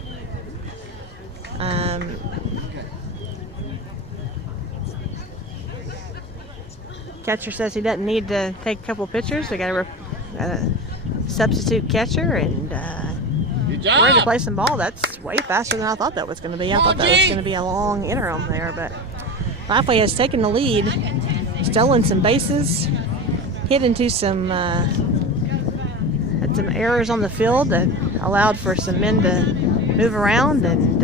catcher says he doesn't need to take a couple pictures. We got a substitute catcher, and we're ready to play some ball. That's way faster than I thought that was going to be. I thought that was going to be a long interim there, but Lifeway has taken the lead, stolen some bases, hit into some had some errors on the field that allowed for some men to move around, and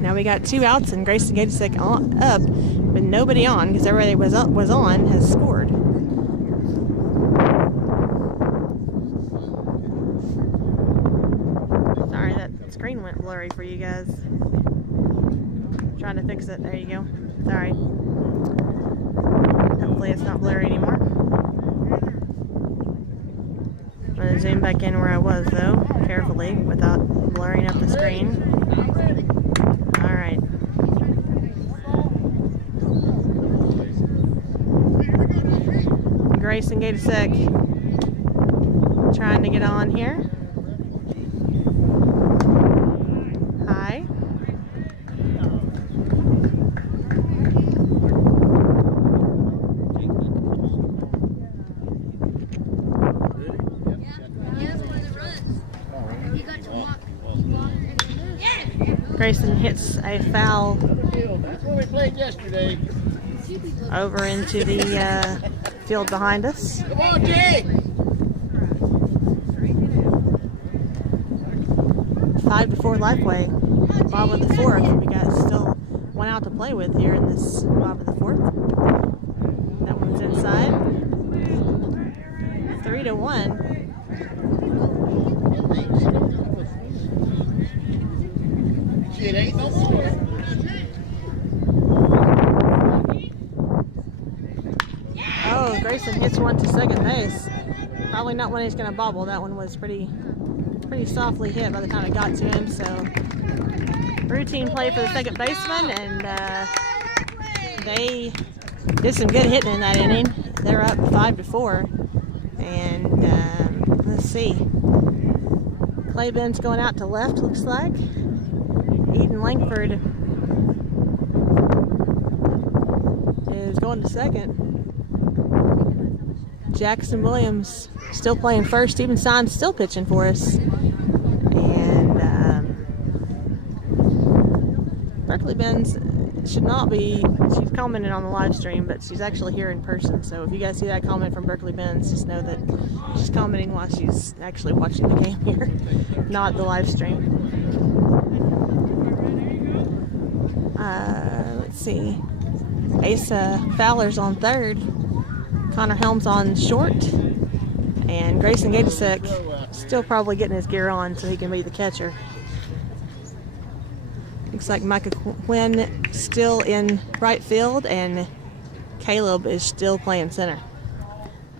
now we got 2 outs and Grayson Gatasek up with nobody on because everybody was on has scored. Sorry, that screen went blurry for you guys. Trying to fix it. There you go. Sorry. Hopefully it's not blurry anymore. I'm going to zoom back in where I was though, carefully, without blurring up the screen. Alright. Grayson Gatasek trying to get on here. Hi. Grayson hits a foul. That's what we played yesterday. Over into the field behind us. Come on, Jake! 5-4 Lifeway. Bottom of the 4th. We got still 1 out to play with here in this bottom of the 4th. That one's inside. 3-1. It ain't no more. Oh, Grayson hits one to second base. Probably not one he's going to bobble. That one was pretty softly hit by the time it got to him. So routine play for the second baseman, and they did some good hitting in that inning. They're up 5-4, and let's see. Clayben's going out to left, looks like. Eden Langford is going to second. Jackson Williams still playing first. Steven Stein's still pitching for us. And Berkeley Benz should not be, she's commenting on the live stream, but she's actually here in person. So if you guys see that comment from Berkeley Benz, just know that she's commenting while she's actually watching the game here, not the live stream. Let's see. Asa Fowler's on third. Connor Helms on short. And Grayson Gatasek still probably getting his gear on so he can be the catcher. Looks like Micah Quinn still in right field, and Caleb is still playing center.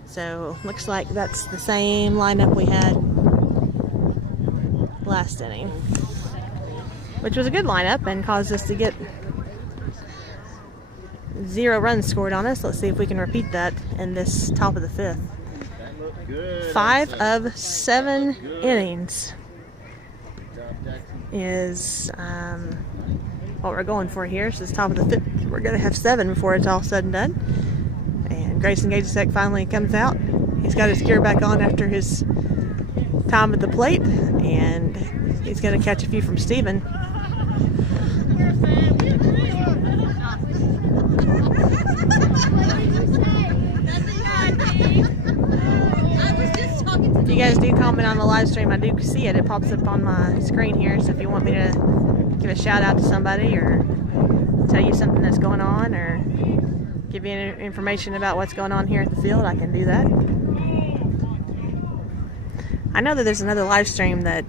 So looks like that's the same lineup we had last inning, which was a good lineup and caused us to get 0 runs scored on us. Let's see if we can repeat that in this top of the 5th. 5 of 7 innings is what we're going for here. So it's top of the 5th. We're going to have 7 before it's all said and done. And Grayson Gajasek finally comes out. He's got his gear back on after his time at the plate, and he's going to catch a few from Steven. If you guys do comment on the live stream, I do see it. It pops up on my screen here, so if you want me to give a shout out to somebody or tell you something that's going on or give you information about what's going on here at the field, I can do that. I know that there's another live stream that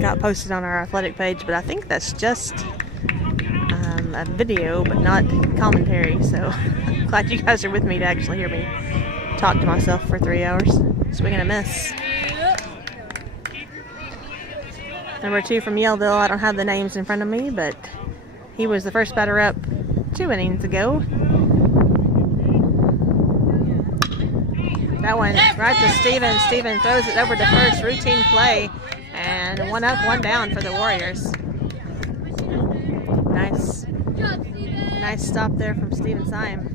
got posted on our athletic page, but I think that's just a video, but not commentary. So glad you guys are with me to actually hear me talk to myself for 3 hours. Swing and a miss. Number 2 from Yellville. I don't have the names in front of me, but he was the first batter up 2 innings ago. That one right to Steven. Steven throws it over to first. Routine play. And 1 up, 1 down for the Warriors. Nice stop there from Steven Syme.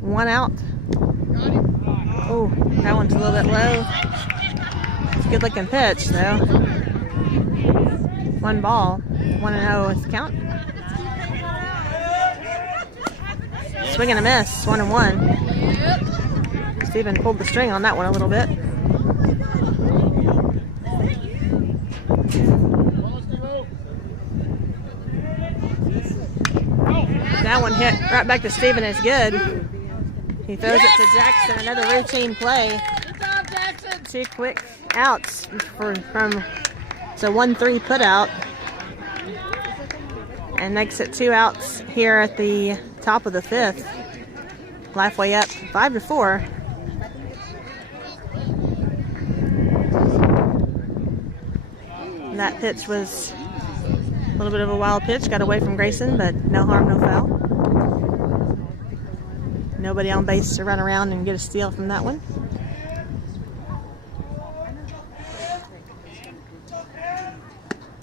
One out. Oh, that one's a little bit low. It's a good looking pitch though. 1 ball. 1-0 is the count. Swing and a miss. 1-1. Steven pulled the string on that one a little bit. That one hit right back to Steven is good. He throws it to Jackson. Another routine play. 2 quick outs from it's a 1-3 put out. And makes it 2 outs here at the top of the 5th. Lifeway up 5-4. And that pitch was a little bit of a wild pitch. Got away from Grayson, but no harm, no foul. Nobody on base to run around and get a steal from that one.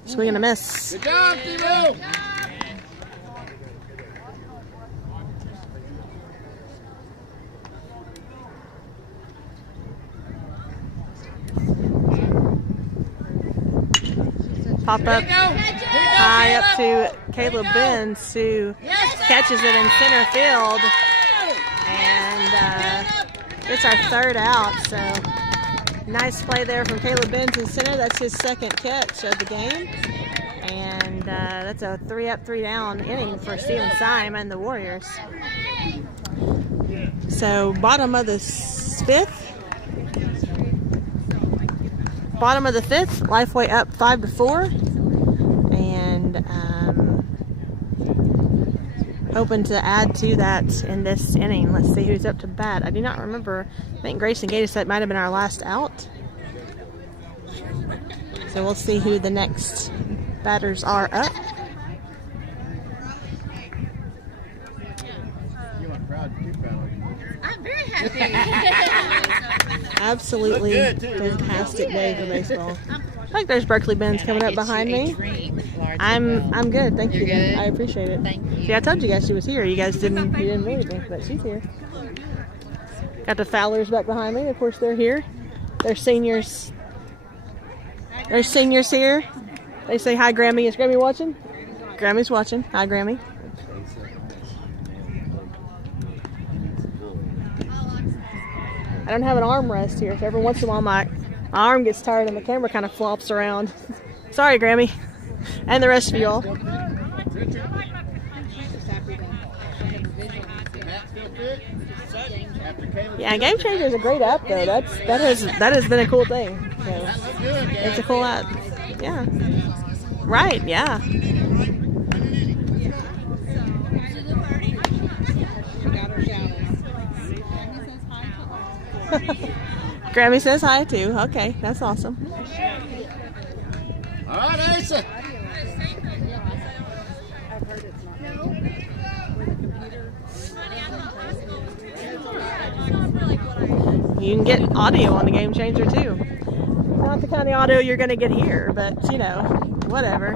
Swing and a miss. Good job, Timo! Pop up high up to Caleb Benz, who catches it in center field. And it's our 3rd out, so nice play there from Caleb Benz in center. That's his 2nd catch of the game. And that's a 3 up, 3 down inning for Steven Syme and the Warriors. So bottom of the 5th. Bottom of the 5th, Lifeway up 5-4. And hoping to add to that in this inning. Let's see who's up to bat. I do not remember. I think Grayson Gajasek might have been our last out. So we'll see who the next batters are up. I'm very happy. Absolutely fantastic day for baseball. I think there's Berkeley Benz coming up behind me. I'm good, thank you. Good? I appreciate it. Thank you. See, I told you guys she was here. You guys didn't believe me, but she's here. Got the Fowlers back behind me. Of course, they're here. They're seniors. There's seniors here. They say hi, Grammy. Is Grammy watching? Grammy's watching. Hi, Grammy. I don't have an armrest here, so every once in a while my arm gets tired and the camera kind of flops around. Sorry, Grammy. And the rest of y'all. Yeah, Game Changer is a great app though. That has been a cool thing. So, it's a cool app. Yeah. Right, yeah. Grammy says hi too. Okay, that's awesome. All right, Asa. You can get audio on the Game Changer too. Not the kind of audio you're going to get here, but you know, whatever.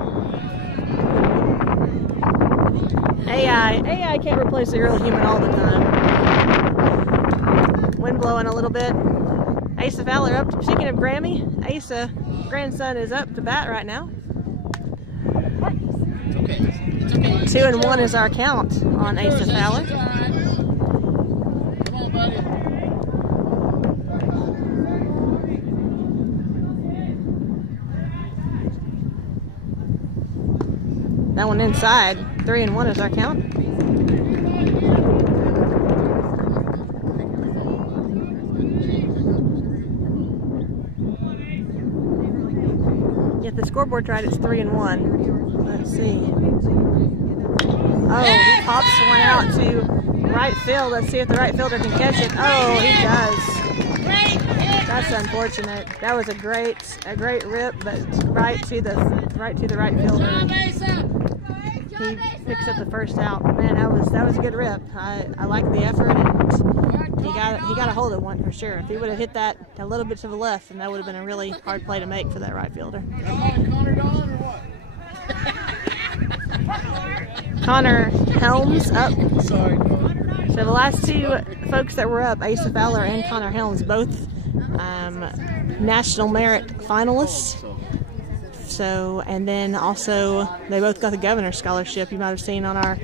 AI can't replace a real human all the time. Wind blowing a little bit. Asa Fowler up. Speaking of Grammy, Asa grandson is up to bat right now. 2-1 is our count on Asa Fowler. Come on, buddy. That one inside. 3-1 is our count. Get the scoreboard right, it's 3-1. Let's see. Oh, he pops one out to right field. Let's see if the right fielder can catch it. Oh, he does. That's unfortunate. That was a great rip, but right to the right fielder. He picks up the first out. Man, that was a good rip. I like the effort, and he got a hold of one for sure. If he would have hit that a little bit to the left, then that would have been a really hard play to make for that right fielder. Connor Helms up. Sorry, So the last two folks that were up, Asa Fowler and Connor Helms, both National Merit finalists. So, and then also they both got the Governor's Scholarship. You might have seen on our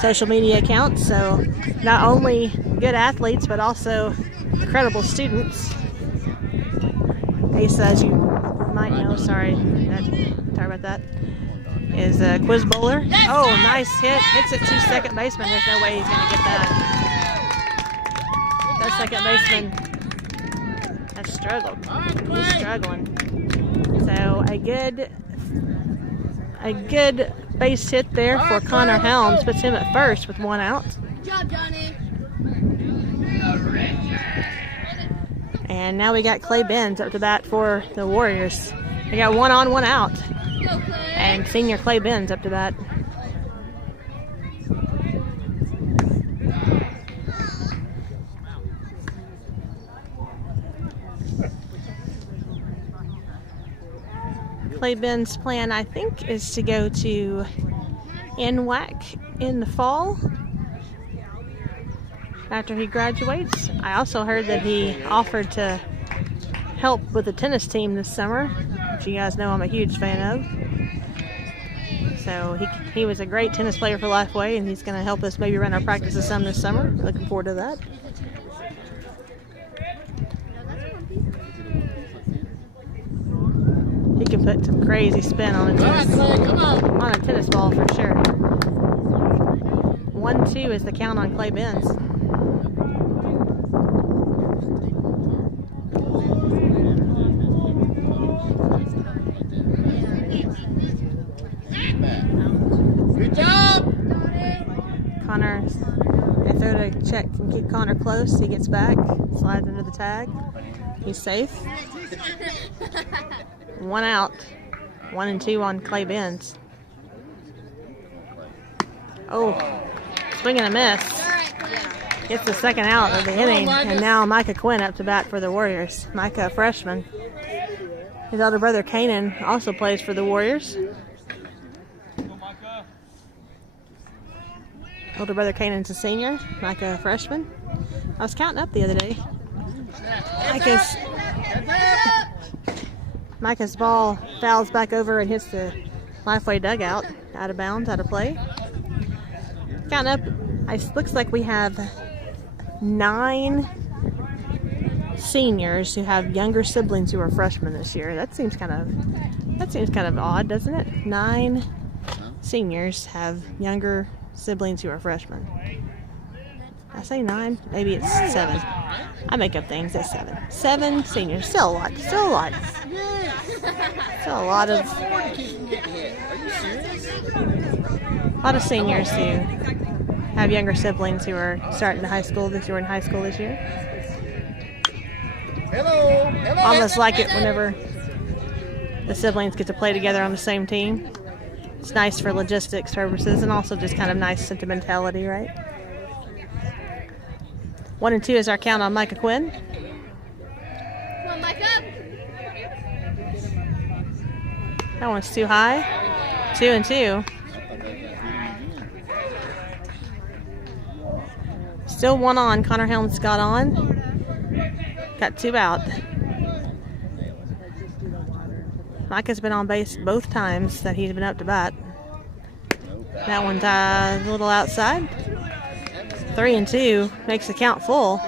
social media accounts. So not only good athletes, but also incredible students. Asa, as you might know, sorry about that, is a quiz bowler. Oh, nice hit. Hits it to second baseman. There's no way he's going to get that. That second baseman has struggled. He's struggling. So a good base hit there for Connor Helms. Puts him at first with one out. Good job, Johnny. And now we got Clay Benz up to bat for the Warriors. We got one on, one out. Go, Clay. And senior Clay Benz up to bat. Clay Benz's plan, I think, is to go to NWAC in the fall after he graduates. I also heard that he offered to help with the tennis team this summer, which you guys know I'm a huge fan of. So he was a great tennis player for Lifeway, and he's going to help us maybe run our practices some this summer. Looking forward to that. He can put some crazy spin on a tennis ball for sure. 1-2 is the count on Clay Benz. Good job! Connor, they throw to check and keep Connor close. He gets back, slides into the tag. He's safe. One out. 1-2 on Clay Benz. Oh, swing and a miss. Gets the second out of the inning. And now Micah Quinn up to bat for the Warriors. Micah, a freshman. His older brother Kanan also plays for the Warriors. Older brother Kanan's a senior. Micah, a freshman. I was counting up the other day. Micah's ball fouls back over and hits the Lifeway dugout. Out of bounds, out of play. Counting up, it looks like we have 9 seniors who have younger siblings who are freshmen this year. That seems kind of odd, doesn't it? 9 seniors have younger siblings who are freshmen. I say 9, maybe it's 7. I make up things. It's 7. 7 seniors. Still a lot. Still a lot. Still a lot of seniors who have younger siblings who are starting high school this year. In high school this year. Hello. Almost like it whenever the siblings get to play together on the same team. It's nice for logistics purposes and also just kind of nice sentimentality, right? 1-2 is our count on Micah Quinn. That one's too high. 2-2. Still one on. Connor Helms got on. Got 2 out. Micah's been on base both times that he's been up to bat. That one's a little outside. 3-2 makes the count full.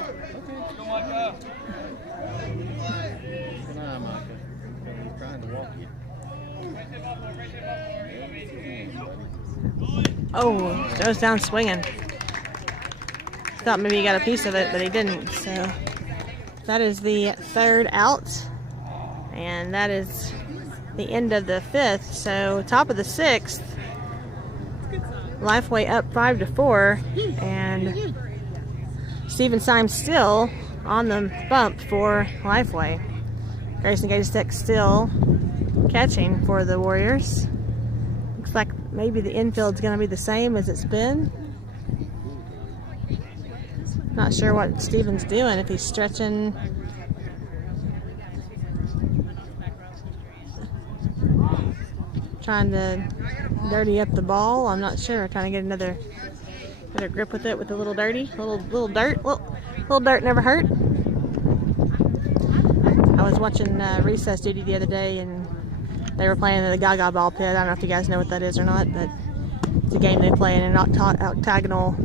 Oh, goes down swinging. Thought maybe he got a piece of it, but he didn't. So that is the 3rd out, and that is the end of the 5th. So top of the 6th, Lifeway up 5-4, and Stephen Symes still on the bump for Lifeway. Grayson Gage still catching for the Warriors. Looks like maybe the infield's going to be the same as it's been. Not sure what Stephen's doing, if he's stretching. Trying to dirty up the ball. I'm not sure. Trying to get another grip with it with a little dirty. Little dirt. Little dirt never hurt. I was watching Recess Duty the other day, and they were playing in the Gaga ball pit. I don't know if you guys know what that is or not, but it's a game they play in an octagonal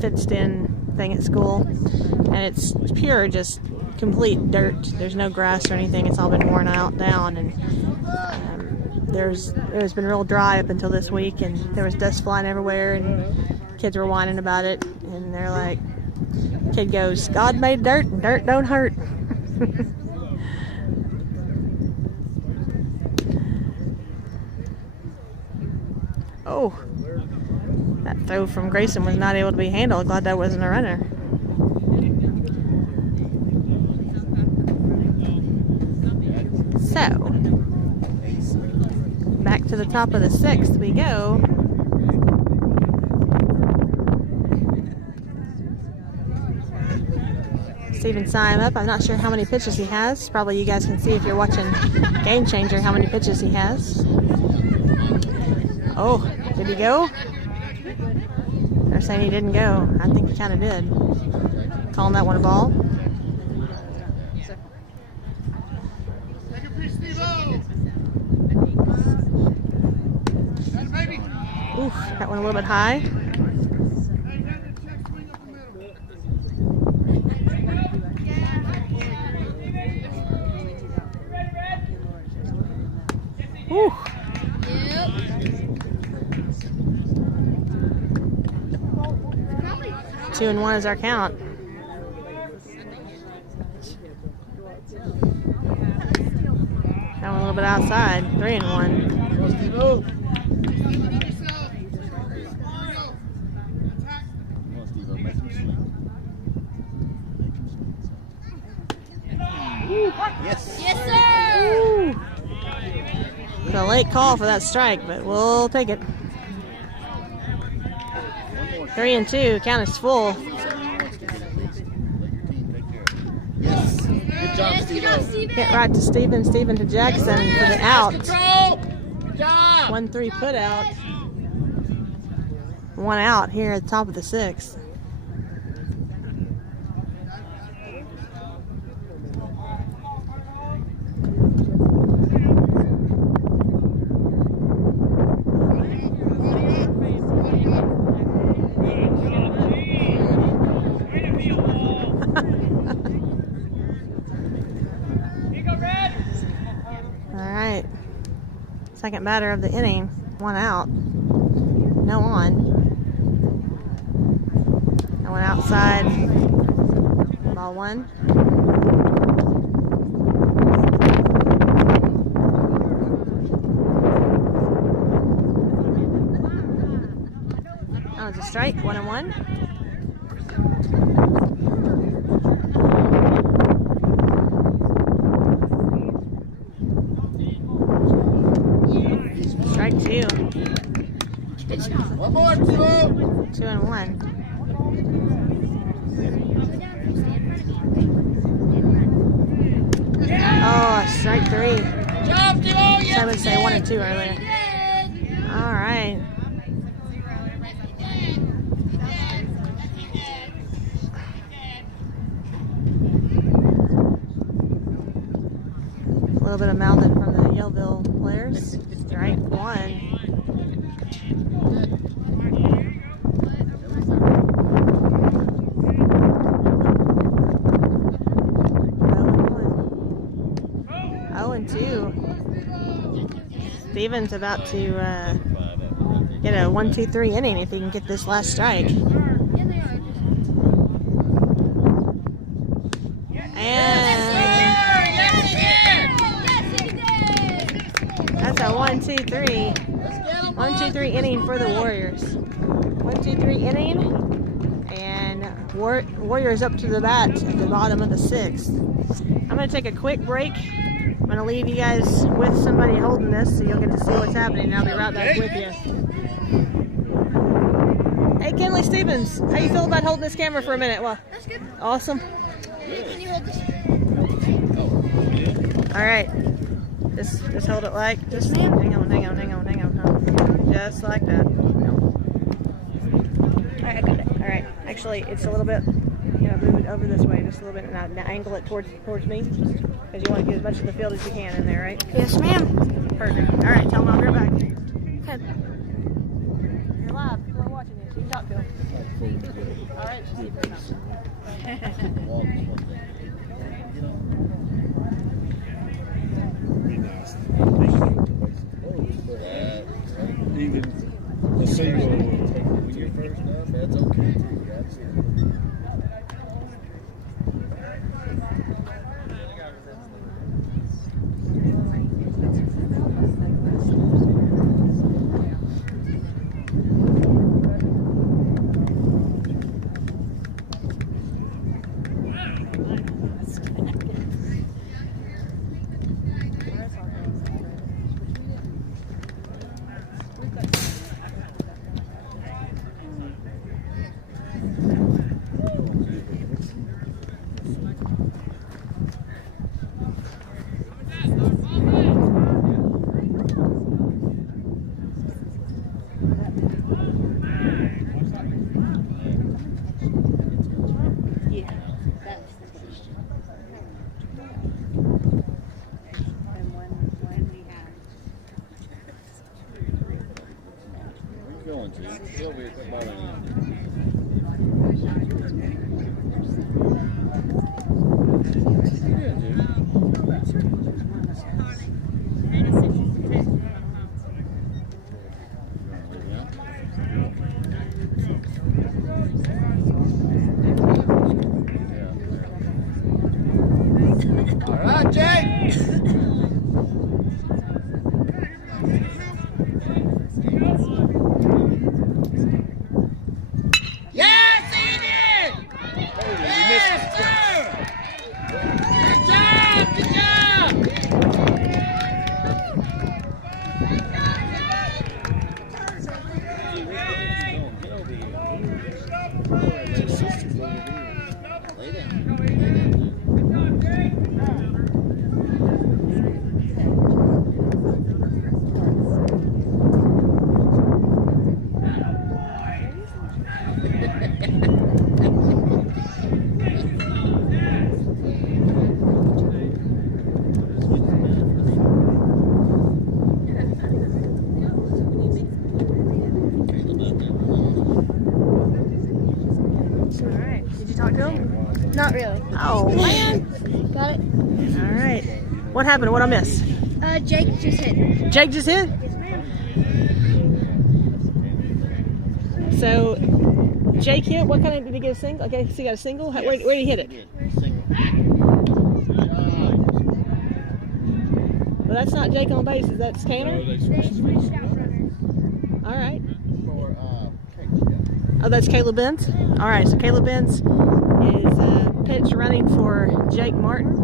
fenced-in thing at school, and it's pure, just complete dirt. There's no grass or anything. It's all been worn out down, and it has been real dry up until this week, and there was dust flying everywhere, and kids were whining about it, and they're like, kid goes, God made dirt, and dirt don't hurt. Oh, that throw from Grayson was not able to be handled. Glad that wasn't a runner. So, back to the top of the 6th we go. Stephen Syme up. I'm not sure how many pitches he has. Probably you guys can see if you're watching Game Changer how many pitches he has. Oh, did he go? They're saying he didn't go. I think he kind of did. Calling that one a ball. Oof, that one a little bit high. Ooh. 2-1 is our count. That one a little bit outside. 3-1. Yes. Yes, sir. Ooh. It's a late call for that strike, but we'll take it. 3-2. Count is full. Yes. Good job, Steve. Get right to Stephen. Stephen to Jackson for the out. Good job. 1-3 put out. 1 out here at the top of the 6th. Second batter of the inning, 1 out, no on. That one outside, ball 1. That was a strike, 1-1. Strike 2. One more, 2-1. Oh, strike 3. I would say 1 and 2 earlier. All right. A little bit of mouthing from the Yellville players. Strike 1. Steven's about to get a 1-2-3 inning if he can get this last strike. And that's a 1-2-3. 1-2-3 inning for the Warriors. 1-2-3 inning, and Warriors up to the bat at the bottom of the 6th. I'm going to take a quick break. I'm going to leave you guys with somebody holding this so you'll get to see what's happening, and I'll be right back with you. Hey, Kenley Stevens, how you feel about holding this camera for a minute? Well, That's good. awesome. Can you hold this? All right. Just hold it like, just hang on. Just like that. All right, I got it. All right. Actually, it's a little bit, move it over this way just a little bit, and now angle it towards me, because you want to get as much of the field as you can in there, right? Yes, ma'am. Perfect. All right, tell them I'll be right back. Okay. You're live. People are watching this. You can talk to them. All right. Even a single when you're first up, that's okay too. That's it. Going to. He'll be at the ball end. All right, Jake. Not really. Oh, man. Got it? All right. What happened? What'd I miss? Jake just hit. Jake just hit? Yes, ma'am. So, Jake hit? What kind of, did he get a single? Okay, so he got a single? Where did he hit it? Well, that's not Jake on base. That's Tanner? All right. Oh, that's Caleb Benz? All right, so Caleb Benz is pitch running for Jake Martin.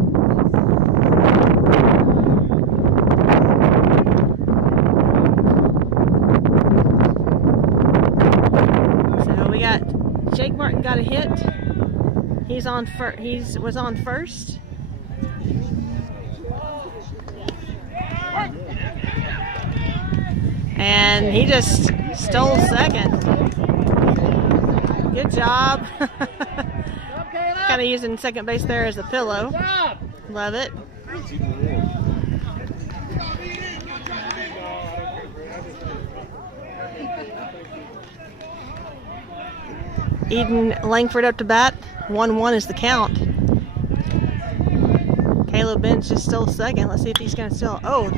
So we got Jake Martin got a hit. He's on was on first. And he just stole second. Good job. Kind of using second base there as a pillow. Love it. Eden Langford up to bat. 1-1 is the count. Caleb Bench just stole second. Let's see if he's going to steal. Oh,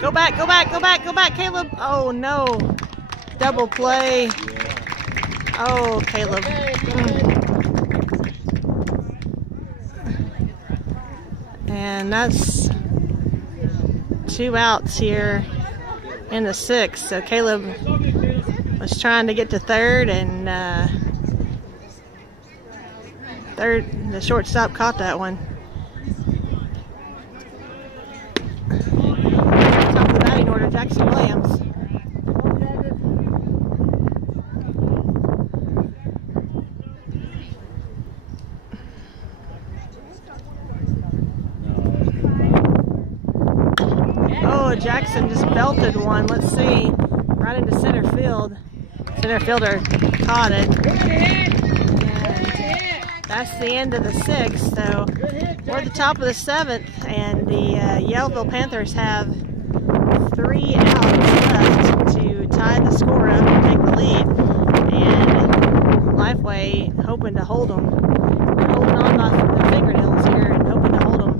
go back, go back, go back, go back, Caleb. Oh, no. Double play. Oh, Caleb. And that's 2 outs here in the 6th. So Caleb was trying to get to third, and the shortstop caught that one. Top of the batting order, Jackson Williams. Oh, Jackson just belted one. Let's see. Right into center field. Center fielder caught it. And that's the end of the 6th. So we're at the top of the 7th, and the Yellville Panthers have 3 outs left to tie the score up and take the lead. And Lifeway hoping to hold them. Holding on by the fingernails here and hoping to hold them.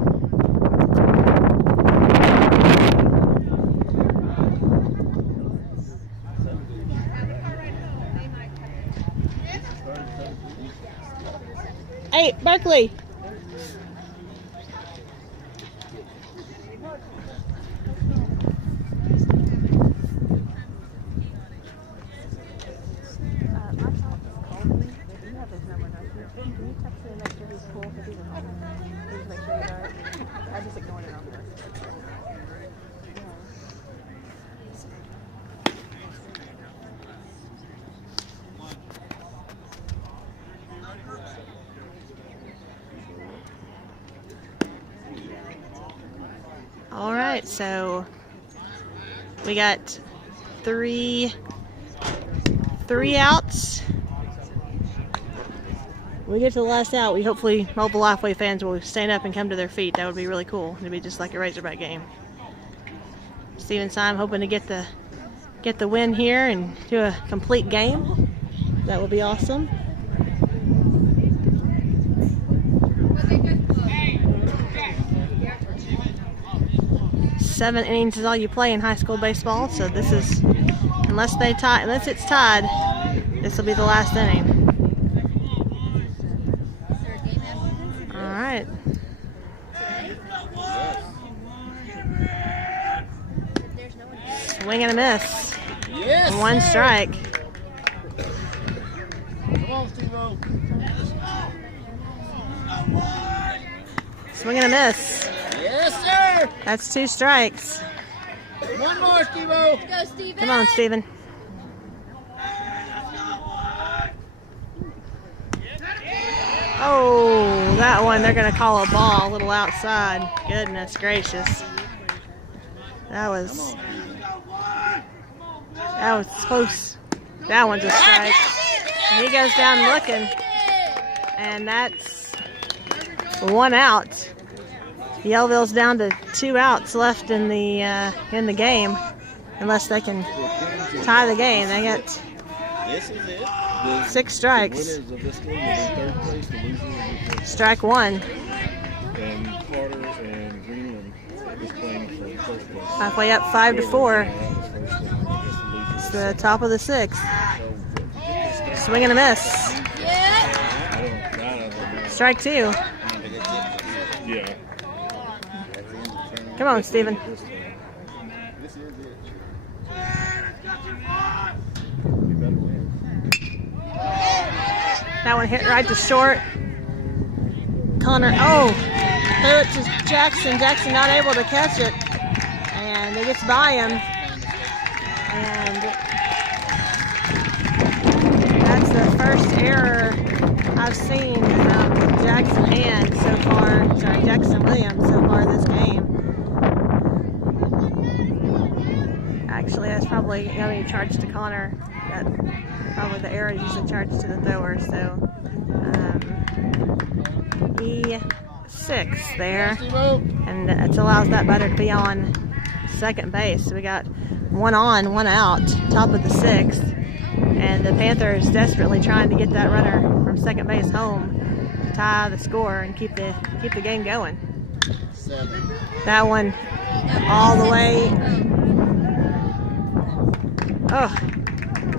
Hey, Berkeley. All right, so we got three outs. When we get to the last out, we hopefully Mobile Lifeway fans will stand up and come to their feet. That would be really cool. It'd be just like a Razorback game. Steven Syme hoping to get the win here and do a complete game. That would be awesome. Seven innings is all you play in high school baseball, so this is, unless it's tied, this will be the last inning. All right. Swing and a miss. Yes, 1 strike. Come on, Steve-O. Swing and a miss. Yes, sir. That's 2 strikes. One more, Steve-O. Go, Steven. Come on, Steven. Oh, that one they're going to call a ball, a little outside. Goodness gracious. That was close. That one's a strike. And he goes down looking. And that's 1 out. Yellville's down to 2 outs left in the game, unless they can tie the game. They got This is it. 6 strikes. Winners of this game will be third place. The loser will be first. Strike 1. And Carter and Greenland is playing for the first place. Halfway up 5-4. It's The the top of the 6th. Swing and a miss. Yeah. Strike 2. Yeah. Come on, Steven. That one hit right to short. Connor, threw it to Jackson. Jackson not able to catch it. And it gets by him. And that's the first error I've seen from Jackson Hand so far. Sorry, Jackson Williams so far this game. Actually, that's probably going to be charged to Connor. That probably the error is usually charged to the thrower. So E6 there, and it allows that batter to be on second base. So we got 1 on, 1 out, top of the 6th, and the Panthers desperately trying to get that runner from second base home, tie the score, and keep the game going. That one all the way. Oh,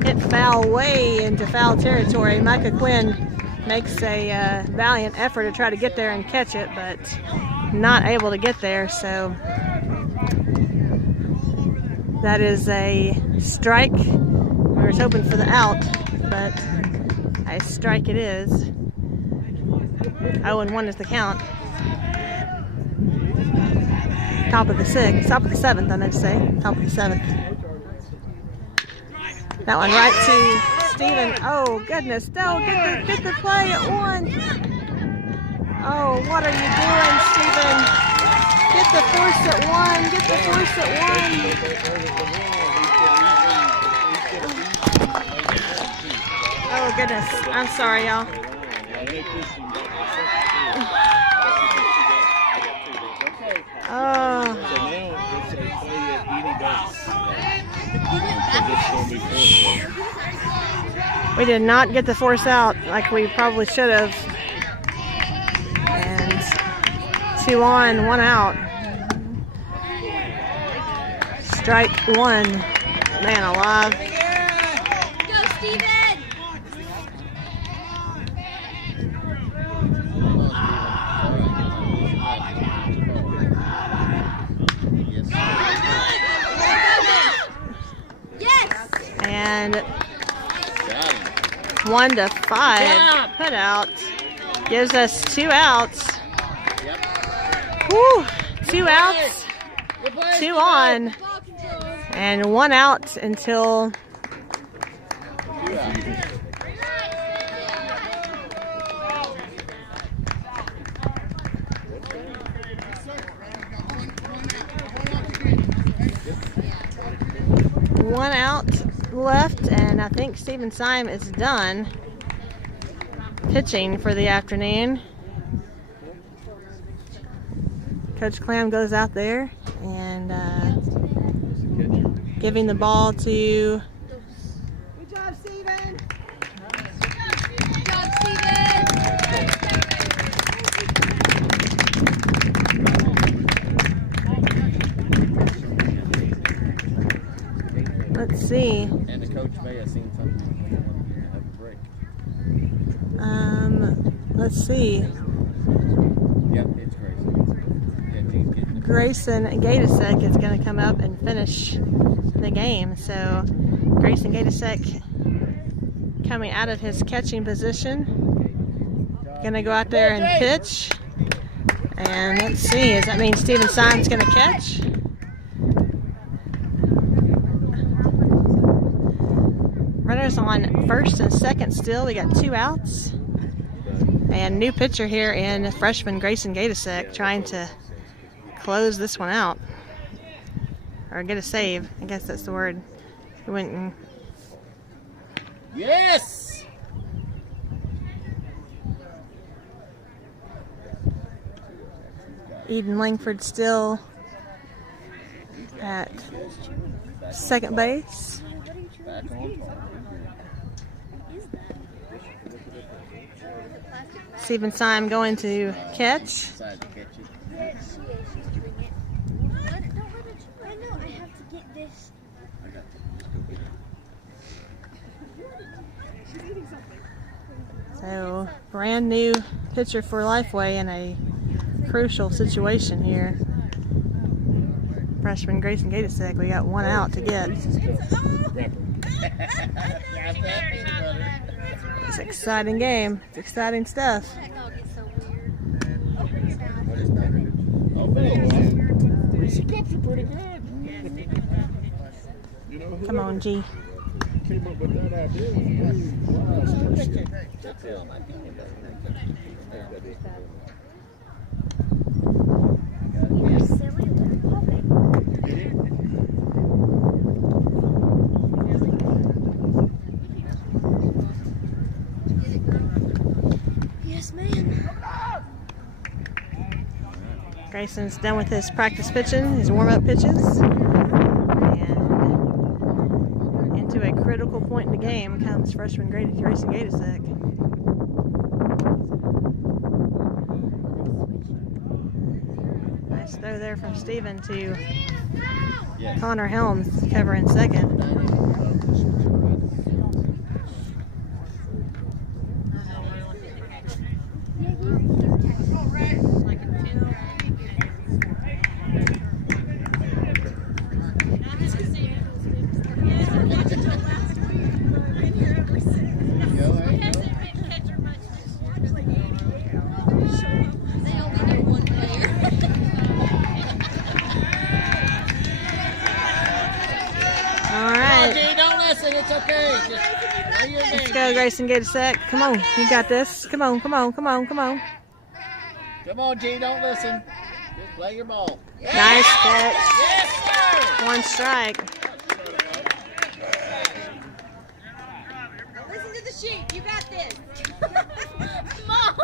it foul way into foul territory. Micah Quinn makes a valiant effort to try to get there and catch it, but not able to get there. So that is a strike. We were hoping for the out, but a strike it is. 0-1 is the count. Top of the 6th, top of the 7th, I meant to say. Top of the 7th. That one right to Steven. Oh, goodness. No, get the play at 1. Oh, what are you doing, Steven? Get the force at 1. Get the force at 1. Oh, goodness. I'm sorry, y'all. Oh. We did not get the force out like we probably should have. And 2 on, 1 out. Strike 1. Man alive. Go, Steven! And 1 to 5 put out gives us 2 outs. Woo! 2 outs, 2 on, and 1 out until one out left, and I think Steven Syme is done pitching for the afternoon. Coach Clam goes out there and giving the ball to. Good job, Steven! Good job, Steven! Let's see. And the coach may have seen something. Have a break. Let's see. Yep, it's crazy. Yeah, team's getting it. Grayson Gatasek is going to come up and finish the game. So Grayson Gatasek coming out of his catching position. Going to go out there and pitch. And let's see, does that mean Steven Syme's going to catch? Runners on first and second still. We got 2 outs. And new pitcher here in freshman Grayson Gatasek trying to close this one out. Or get a save. I guess that's the word. He went and... Yes! Eden Langford still at second base. Back on. Steven Syme going to catch. Decided to catch it. I know, I have to get this. I got to. Just go get it. So, brand new pitcher for Lifeway in a crucial situation here. Freshman Grayson Gatasek, we got 1 out to get. It's an exciting game. It's exciting stuff. Oh, man. Reese Cups are pretty good. You know, Come on, G. came up with that idea was a very wise person. Grayson's done with his practice pitching, his warm-up pitches. And into a critical point in the game comes freshman Grayson Gatusek. Nice throw there from Steven to Connor Helms covering second. It's okay. Just play your game. Let's go, Grayson Gatusek. Come on, you got this. Come on, come on, come on, come on. Come on, G, don't listen. Just play your ball. Nice catch. Yes, sir. 1 strike. Listen to the sheep. You got this. Come on.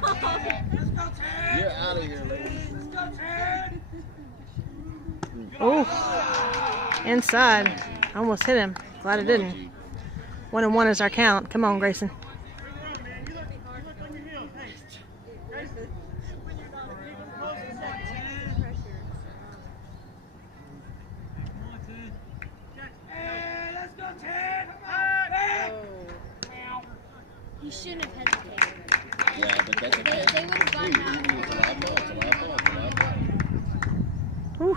Come on. You're out of here, lady. Oh, inside. Almost hit him. Glad it didn't. 1-1 is our count. Come on, Grayson. You shouldn't have hesitated. Yeah, but that's okay. They would have gone out. It's a live ball. It's a live ball. It's a live ball. Whew.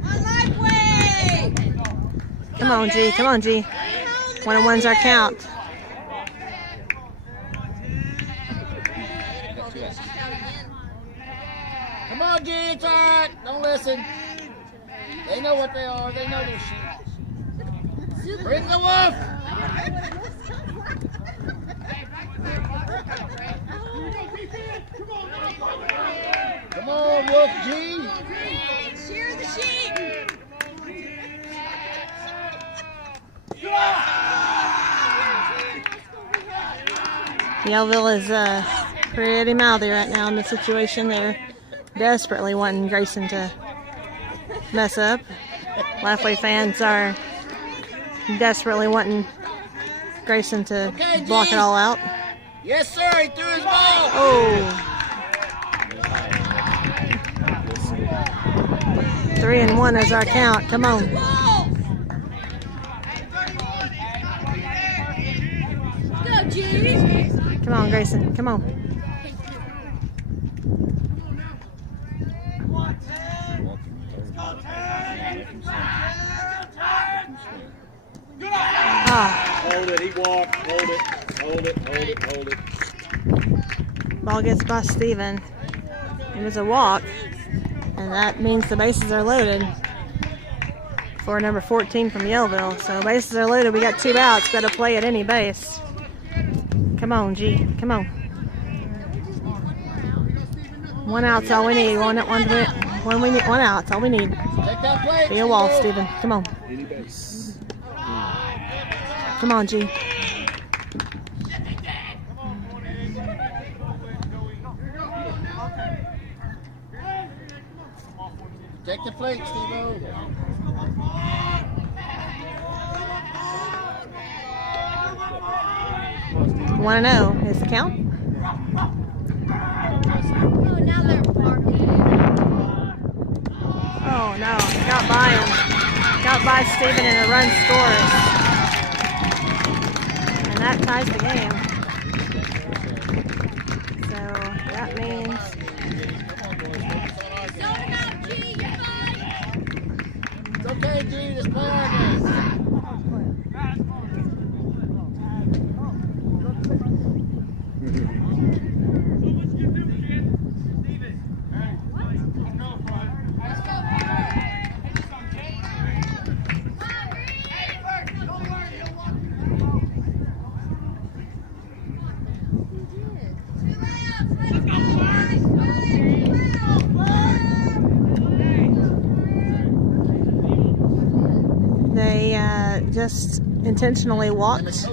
On live way! Come on, G. Come on, G. 1-1's our count. Come on, G, it's all right. Don't listen. They know what they are. They know their sheep. Bring the wolf. Come on, Wolf G. Cheer the sheep! Yellville is pretty mouthy right now in the situation. They're desperately wanting Grayson to mess up. Lifeway fans are desperately wanting Grayson to block it all out. Yes, sir. He threw his ball. Oh. 3-1 is our count. Come on. Go, G! Come on, Grayson. Come on. Ah. Hold it, he walked. Hold it, hold it, hold it, hold it. Ball gets by Steven. It was a walk, and that means the bases are loaded for number 14 from Yellville. So bases are loaded. We got 2 outs. Got to play at any base. Come on, G. Come on. 1 out's all we need. One out. That's all we need. Take that plate. Be a wall, Steven. Come on. Any base. Come on, G. Take the plate, Steve-O. Want to know is the count? Oh, now they're barking. Oh no, got by him. Got by Steven and a run scores. And that ties the game. So that means It's okay, G. Just play our game. they just intentionally walked.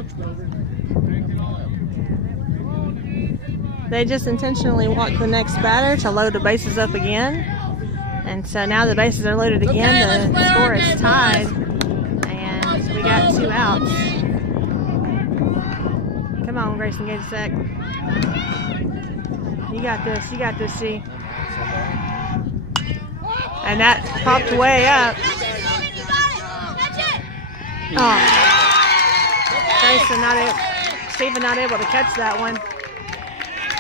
They just intentionally walked the next batter to load the bases up again. And so now the bases are loaded again. The score is tied. And we got 2 outs. Come on, Grayson, get a sec. You got this, G. And that popped way up. Oh. Grayson Stephen not able to catch that one.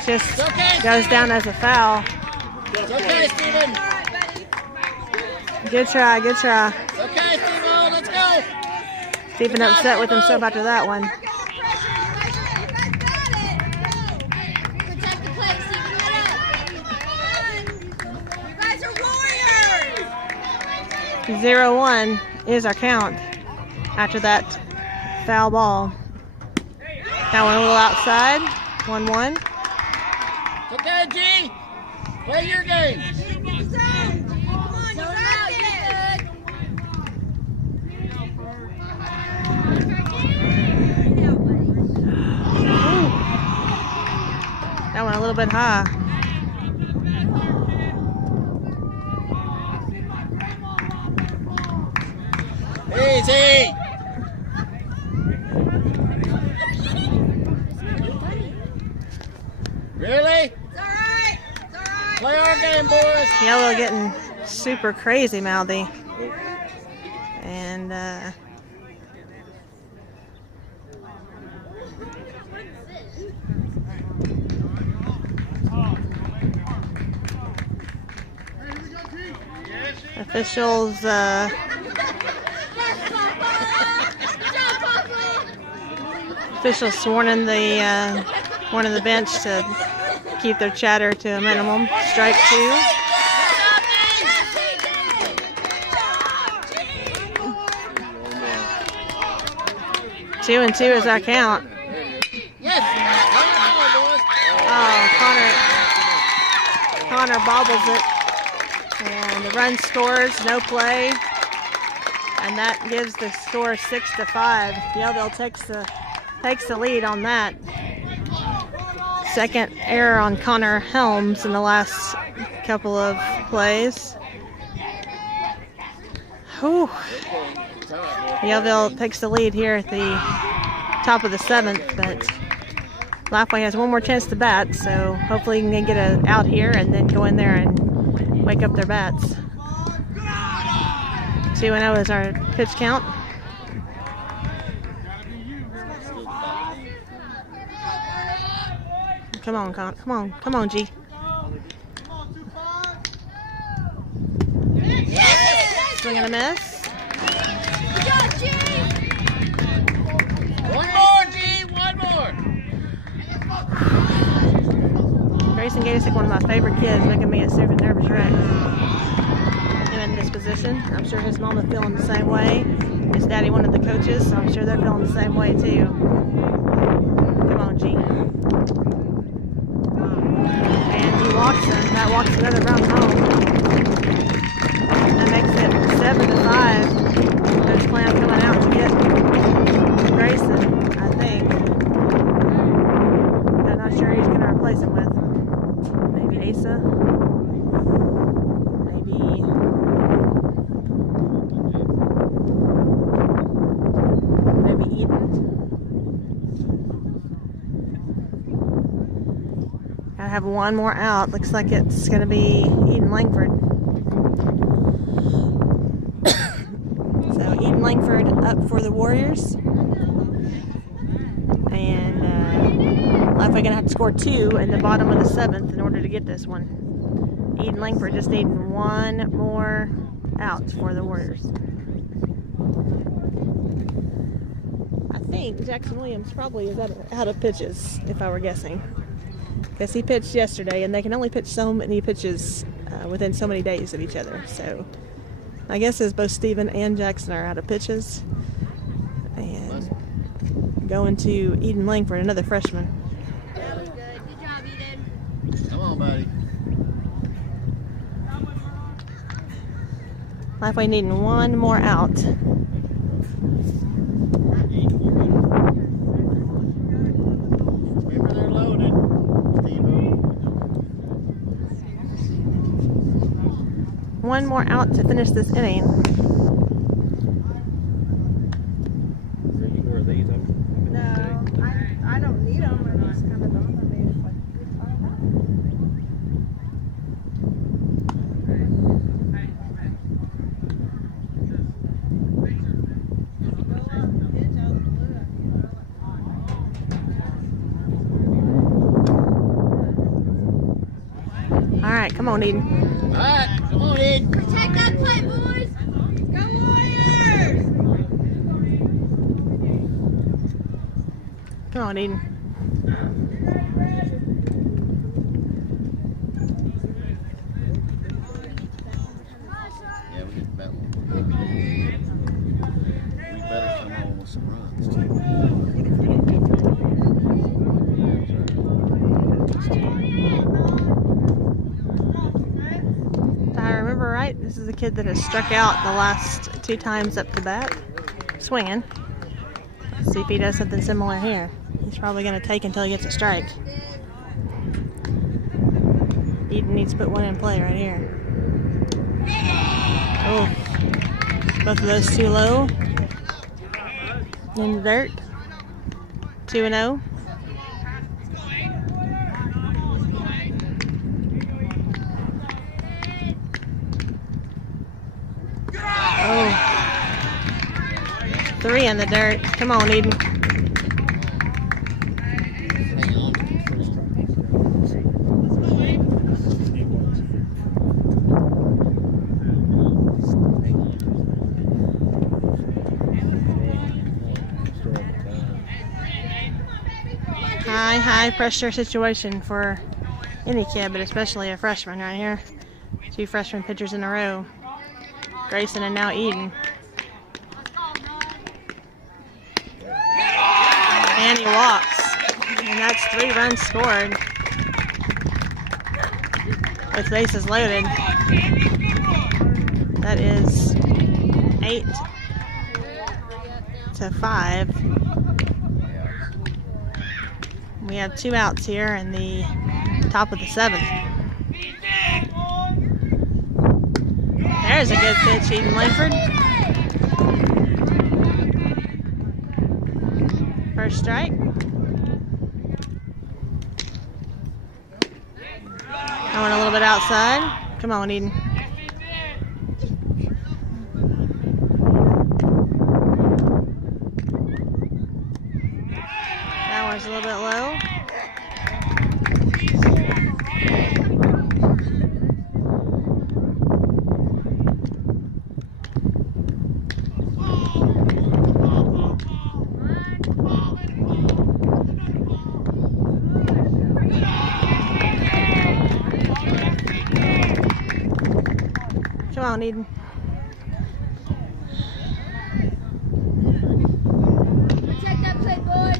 Just goes down as a foul. It's okay, Steven. Good try, good try. It's okay, Steven. Let's go. Stephen upset with himself after that one. Protect the plate, Steven. Get up. You guys are warriors. 0-1 is our count after that foul ball. That one a little outside. 1-1. It's okay, G. Play your game. Come on, you got this. That one a little bit high. Easy. Really? It's all right. It's all right. Play our game, boys. Yellville getting super crazy mouthy. And officials sworn in the one of the bench to keep their chatter to a minimum. Strike 2. Two and 2 is our count. Yes. Oh, Connor bobbles it. And the run scores, no play. And that gives the score 6-5. Yellville takes the lead on that. Second error on Connor Helms in the last couple of plays. Whew. Yellville takes the lead here at the top of the 7th, but Lafayette has one more chance to bat, so hopefully he can get an out here and then go in there and wake up their bats. 2-0 is our pitch count. Come on, Con. Come on, G. Swing and a miss. One more, G. One more. Grayson Gatisek, one of my favorite kids, making me a super nervous wreck. Him in this position. I'm sure his mom is feeling the same way. His daddy, one of the coaches, so I'm sure they're feeling the same way too. Come on, G. And he walks him. That walks another round home. That makes it 7-5. Coach Clam coming out to get Grayson, I think. I'm not sure he's going to replace him with. Maybe Asa. Maybe Eden. Gotta have one more out. Looks like it's going to be Eden Langford. So Eden Langford up for the Warriors. And Lafayette going to have to score 2 in the bottom of the 7th in order to get this one. Eden Langford just needing one more out for the Warriors. I think Jackson Williams probably is out of pitches, if I were guessing. Because he pitched yesterday, and they can only pitch so many pitches within so many days of each other. So my guess is both Stephen and Jackson are out of pitches. And going to Eden Langford, another freshman. That was good. Good job, Eden. Come on, buddy. Lifeway needing one more out. Remember, they're loaded, Steve-O. one more out to finish this inning. Where are these? I don't need them. I just kind of don't. All right, come on, Eden. All right, come on, Ed. Protect that play, boys. Go Warriors! Come on, Eden. Yeah, we get that one. We better come on with some runs, too. What if we don't get If I remember right, this is the kid that has struck out the last 2 times up to bat, swinging. Let's see if he does something similar here. He's probably going to take until he gets a strike. Eden needs to put one in play right here. Oh, both of those too low. In the dirt. 2-0. Oh, 3 in the dirt. Come on, Eden. Hang on to it first. High pressure situation for any kid, but especially a freshman right here. 2 freshman pitchers in a row. Grayson and now Eden. And he walks. And that's 3 runs scored. With bases loaded. That is 8-5. We have 2 outs here in the top of the 7th. There's a good pitch, Eden Langford. First strike. Going a little bit outside. Come on, Eden. That one's a little bit low. Come on, Eden. Protect that play, boys.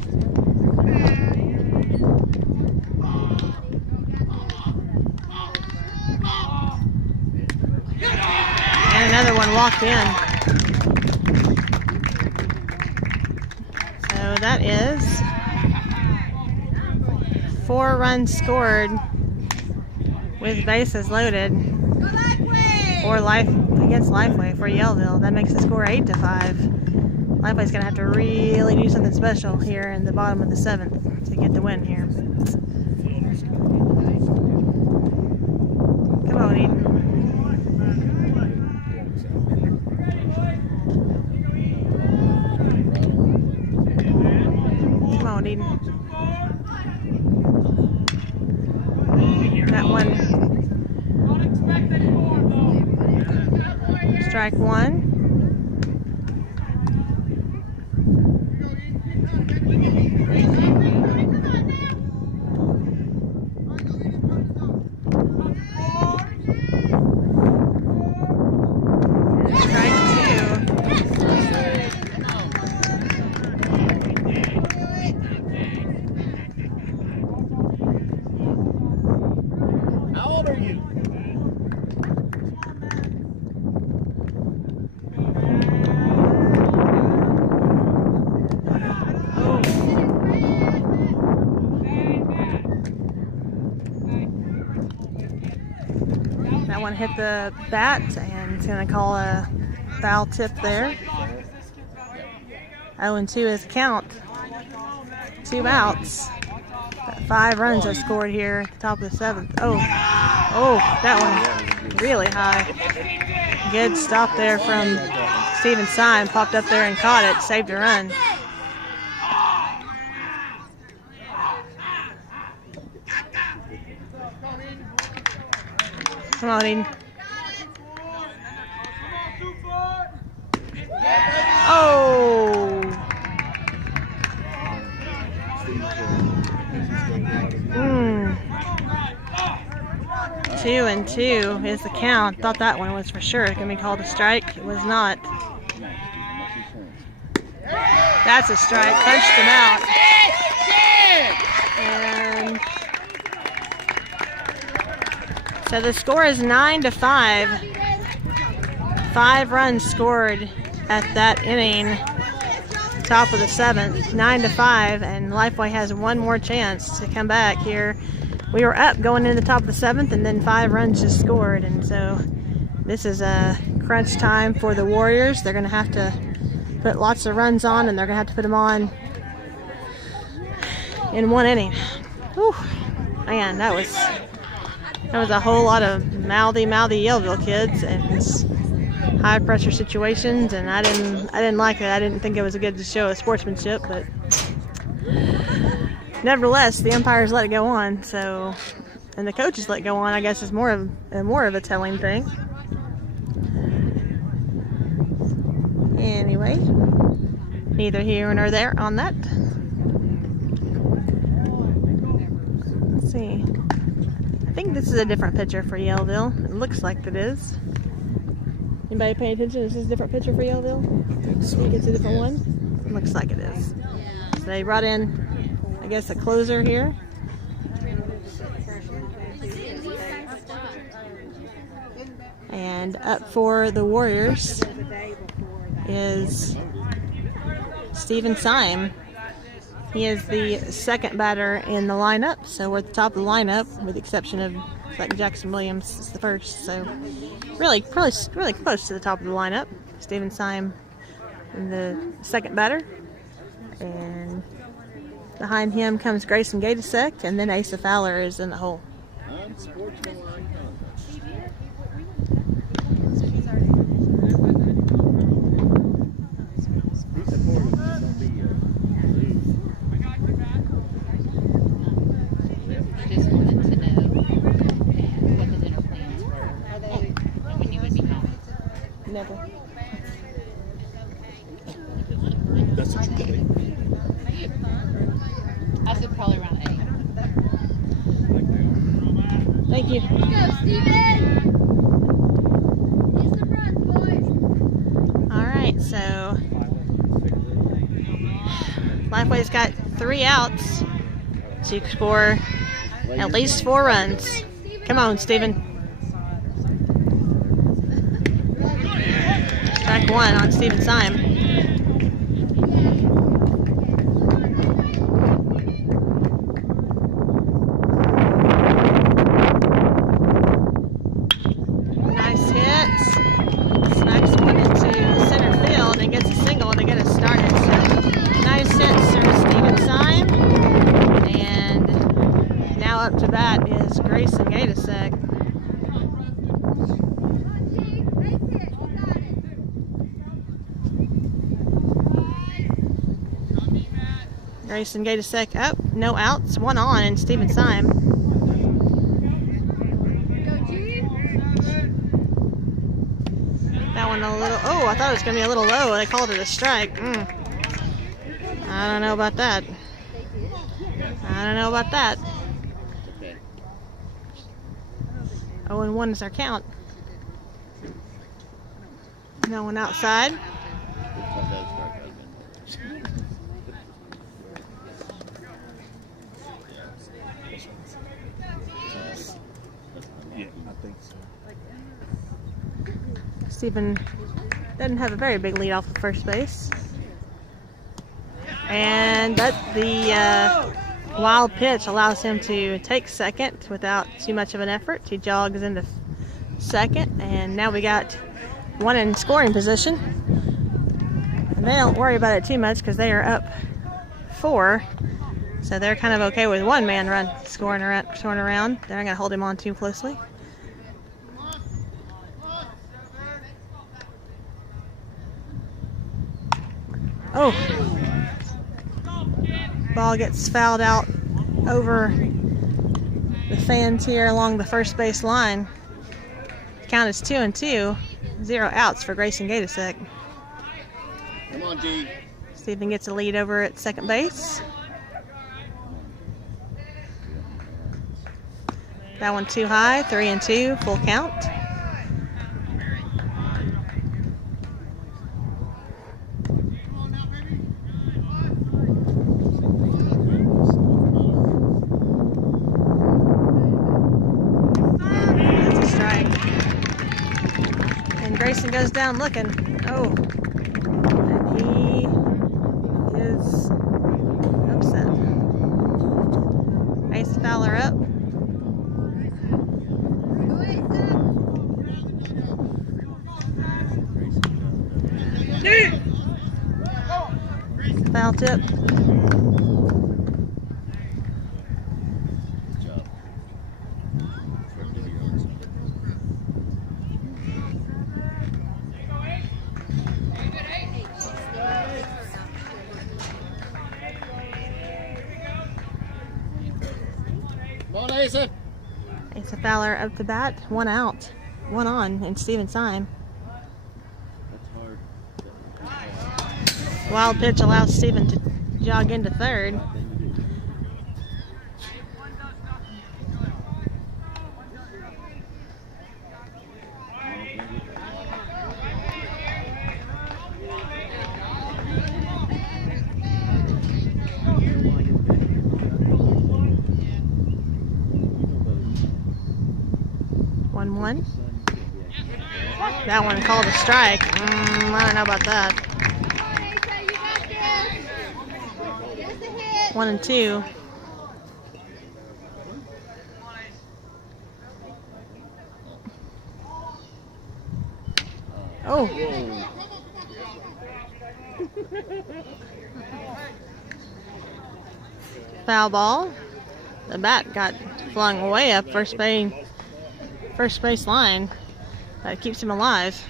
And another one walked in. So that is 4 runs scored with bases loaded. Go Lifeway! For against Lifeway for Yellville. That makes the score 8-5. Lifeway's gonna have to really do something special here in the bottom of the 7th to get the win here. Come on, Eden. Come on, Eden. That one. Strike 1. Strike 2. How old are you? gonna hit the bat and it's gonna call a foul tip there. 0-2 is the count. 2 outs. But 5 runs are scored here at the top of the 7th. Oh, that one really high. Good stop there from Steven Syme. Popped up there and caught it. Saved a run. Come on, Eden. Oh! 2-2 is the count. Thought that one was for sure going to be called a strike. It was not. That's a strike. Punched him out. And so the score is 9-5. 5 runs scored at that inning, top of the 7th, 9-5, and Lifeway has one more chance to come back here. We were up going into the top of the 7th, and then 5 runs just scored, and so this is a crunch time for the Warriors. They're going to have to put lots of runs on, and they're going to have to put them on in 1 inning. Whew. Man, that was a whole lot of mouthy Yellville kids and high pressure situations, and I didn't like it. I didn't think it was a good show of sportsmanship, but nevertheless, the umpires let it go on. So, and the coaches let it go on. I guess is more of a telling thing. Anyway, neither here nor there on that. Let's see. I think this is a different pitcher for Yellville. It looks like it is. Anybody paying attention? Is this a different pitcher for Yellville? I think it's a different one. It looks like it is. So they brought in, I guess, a closer here. And up for the Warriors is Steven Syme. He is the second batter in the lineup, so we're at the top of the lineup, with the exception of Jackson Williams is the first. So really close to the top of the lineup. Steven Syme in the second batter, and behind him comes Grayson Gatasek, and then Asa Fowler is in the hole. Never. That's what you believe. I said probably around 8. Thank you. Go, Steven! Use the front, boys. All right, so Lifeway's got 3 outs to score at least 4 runs. Come on, Steven. Strike 1 on Steven Syme. Nice hit. Smacks one into center field and gets a single to get us started. So nice hit, Sir Steven Syme. And now up to bat is Grayson Gatasek. Grayson Gatasek up, no outs, 1 on, and Steven Syme. That one a little, oh, I thought it was going to be a little low. They called it a strike. I don't know about that. I don't know about that. 0-1 is our count. No one outside. Yeah, I think so. Steven doesn't have a very big lead off of first base. And the wild pitch allows him to take second without too much of an effort. He jogs into second, and now we got one in scoring position. And they don't worry about it too much because they are up 4, so they're kind of okay with one man run scoring around. They're not going to hold him on too closely. Oh, ball gets fouled out over the fans here along the first base line. Count is 2-2, 0 outs for Grayson Gatusek. Come on, G. Stephen gets a lead over at second base. That one too high, 3-2, full count. That's a strike. And Grayson goes down looking. Oh, and he is upset. Ace Fowler up. Foul tip. Come on, Asa. Asa Fowler up the bat, 1 out, 1 on, and Steven Syme. Wild pitch allows Steven to jog into third. That one called a strike. I don't know about that. 1-2. Oh. Foul ball. The bat got flung way up first base line. That keeps him alive.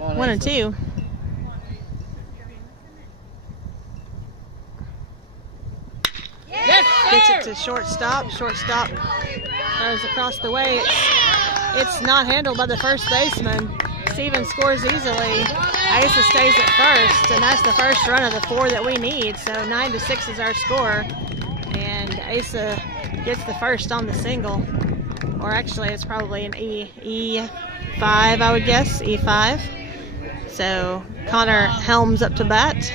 On, 1-2. Yes, Gets it to shortstop. Shortstop goes across the way. It's not handled by the first baseman. Steven scores easily. Asa stays at first, and that's the first run of the 4 that we need. So 9-6 is our score, and Asa gets the first on the single. Or actually, it's probably an E5, I would guess, E5. So Connor Helms up to bat.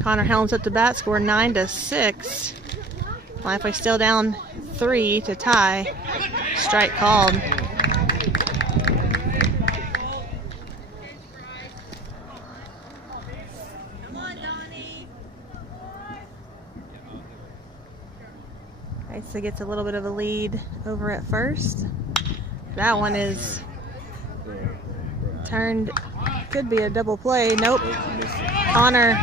Connor Helms up to bat, score 9-6. Lifeway still down 3 to tie. Strike called. Asa gets a little bit of a lead over at first. That one is turned, could be a double play. Nope. Connor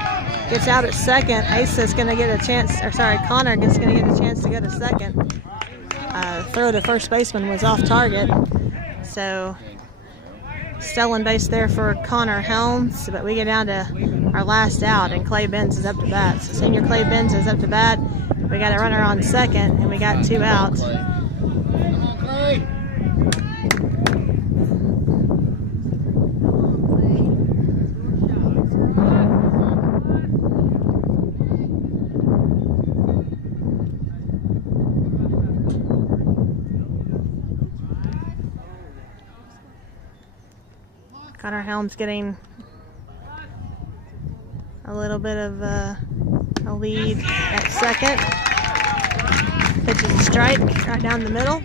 gets out at second. Asa's going to get a chance, or sorry, Connor is going to get a chance to go to second. Throw to first baseman was off target. So stolen base there for Connor Helms, but we get down to our last out, and Clay Benz is up to bat. So senior Clay Benz is up to bat. We got a runner on second, and we got 2 outs. Come on, Clay. Connor Helms getting a little bit of a lead at second. Pitches a strike right down the middle.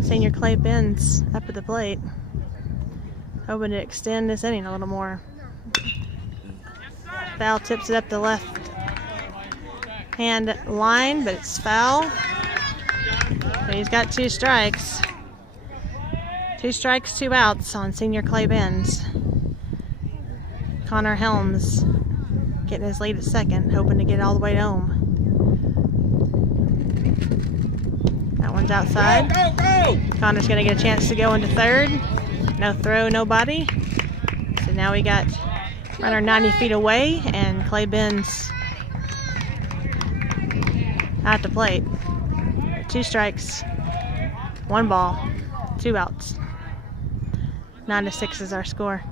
Senior Clay Benz up at the plate. hoping to extend this inning a little more. Foul tips it up the left hand line, but it's foul. So he's got 2 strikes. 2 strikes, 2 outs on senior Clay Benz. Connor Helms getting his lead at second, hoping to get all the way home. That one's outside. Go, go, go! Connor's going to get a chance to go into third. No throw, nobody. So now we got runner 90 feet away, and Clay Benz at the plate. 2 strikes, 1 ball, 2 outs. 9-6 is our score.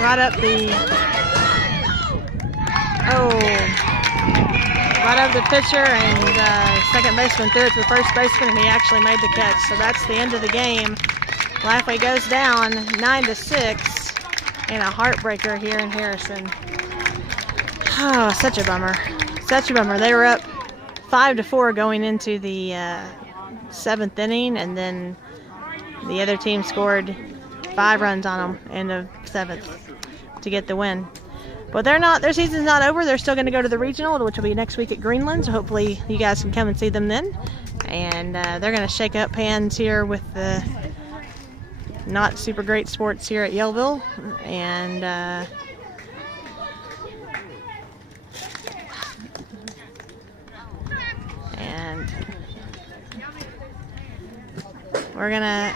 Right up the right up the pitcher, and second baseman threw it to the first baseman, and he actually made the catch. So that's the end of the game. Lifeway goes down 9-6 in a heartbreaker here in Harrison. Oh, such a bummer. Such a bummer. They were up 5-4 going into the 7th inning, and then the other team scored 5 runs on them in the 7th to get the win. But their season's not over. They're still going to go to the regional, which will be next week at Greenland. So hopefully you guys can come and see them then. And they're going to shake up hands here with the not super great sports here at Yellville. And we're going to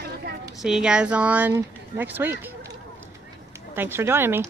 see you guys on next week. Thanks for joining me.